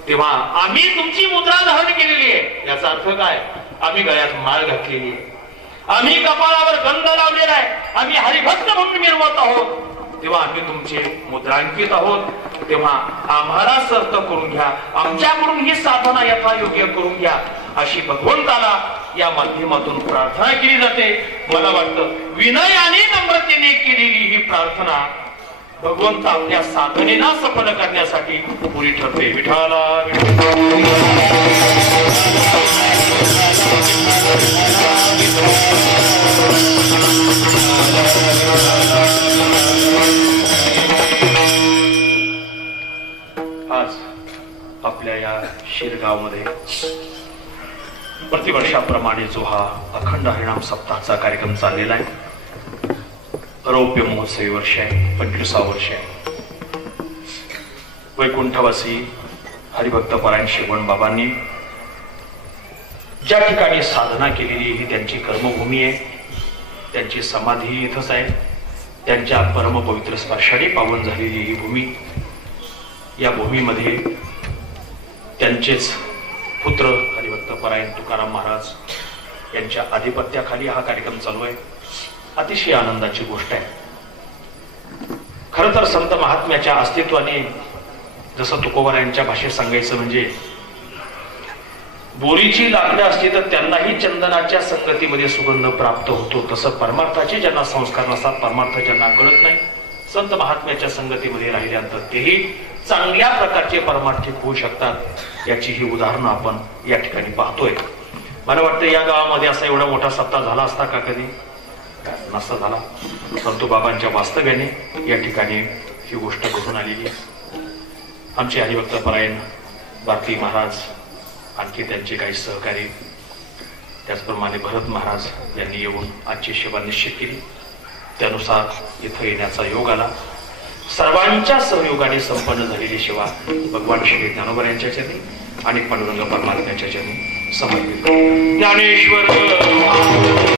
तेव्हा आम्ही तुमची मुद्रा धारण केलेली आहे. याचा अर्थ काय? आम्ही गळ्यात माळ घातलेली आहे, आम्ही कपाळावर गंध लावलेला आहे, आम्ही हरिभक्त म्हणून मिरवत आहोत. तेव्हा आम्ही तुमचे मुद्रांकित आहोत. तेव्हा आम्हाला सर्त करून घ्या, आमच्याकडून ही साधना यथायोग्य करून घ्या, अशी भगवंताला या माध्यमातून प्रार्थना केली जाते. मला वाटतं विनय आणि नम्रतेने केलेली ही प्रार्थना भगवंत आपल्या साधनेला सफल करण्यासाठी पुरी ठरते. विठाला आज आपल्या आपल्या या शिरगावमध्ये प्रतिवर्षाप्रमाणे जो हा अखंड हरिनाम सप्ताहाचा कार्यक्रम चाललेला आहे, रौप्य महोत्सवी वर्ष आहे, 25वा वर्ष आहे. वैकुंठवासी हरिभक्त परायण शिवण बाबांनी ज्या ठिकाणी साधना केलेली ही त्यांची कर्मभूमी आहे, त्यांची समाधी इथंच आहे. त्यांच्या परमपवित्र स्पर्शाने पावन झालेली ही भूमी, या भूमीमध्ये त्यांचेच पुत्र हरिभक्त परायण तुकाराम महाराज यांच्या आधिपत्याखाली हा कार्यक्रम चालू आहे. अतिशय आनंदाची गोष्ट आहे. खरं तर संत महात्म्याच्या अस्तित्वाने जसं तुकोबारायांच्या भाषेत सांगायचं म्हणजे बोरीची लाकडं असली तर त्यांनाही चंदनाच्या संगतीमध्ये सुगंध प्राप्त होतो, तसं परमार्थाचे ज्यांना संस्कार नसतात, परमार्थ ज्यांना कळत नाही, संत महात्म्याच्या संगतीमध्ये राहिल्यानंतर तेही चांगल्या प्रकारचे परमार्थिक होऊ शकतात. याची ही उदाहरणं आपण या ठिकाणी पाहतोय. मला वाटतं या गावामध्ये असा एवढा मोठा सप्ताह झाला असता का कधी? नसता झाला. परंतु बाबांच्या वास्तव्याने या ठिकाणी ही गोष्ट घडून आलेली आहे. आमचे हरिभक्त परायण भारती महाराज, आणखी त्यांचे काही सहकारी, त्याचप्रमाणे भरत महाराज यांनी येऊन आजची सेवा निश्चित केली. त्यानुसार इथं येण्याचा योग आला. सर्वांच्या सहयोगाने संपन्न झालेली सेवा भगवान श्री ज्ञानोबा यांच्या चरणी आणि पांडुरंग परमात्म्याच्या चरणी समर्पित. ज्ञानेश्वर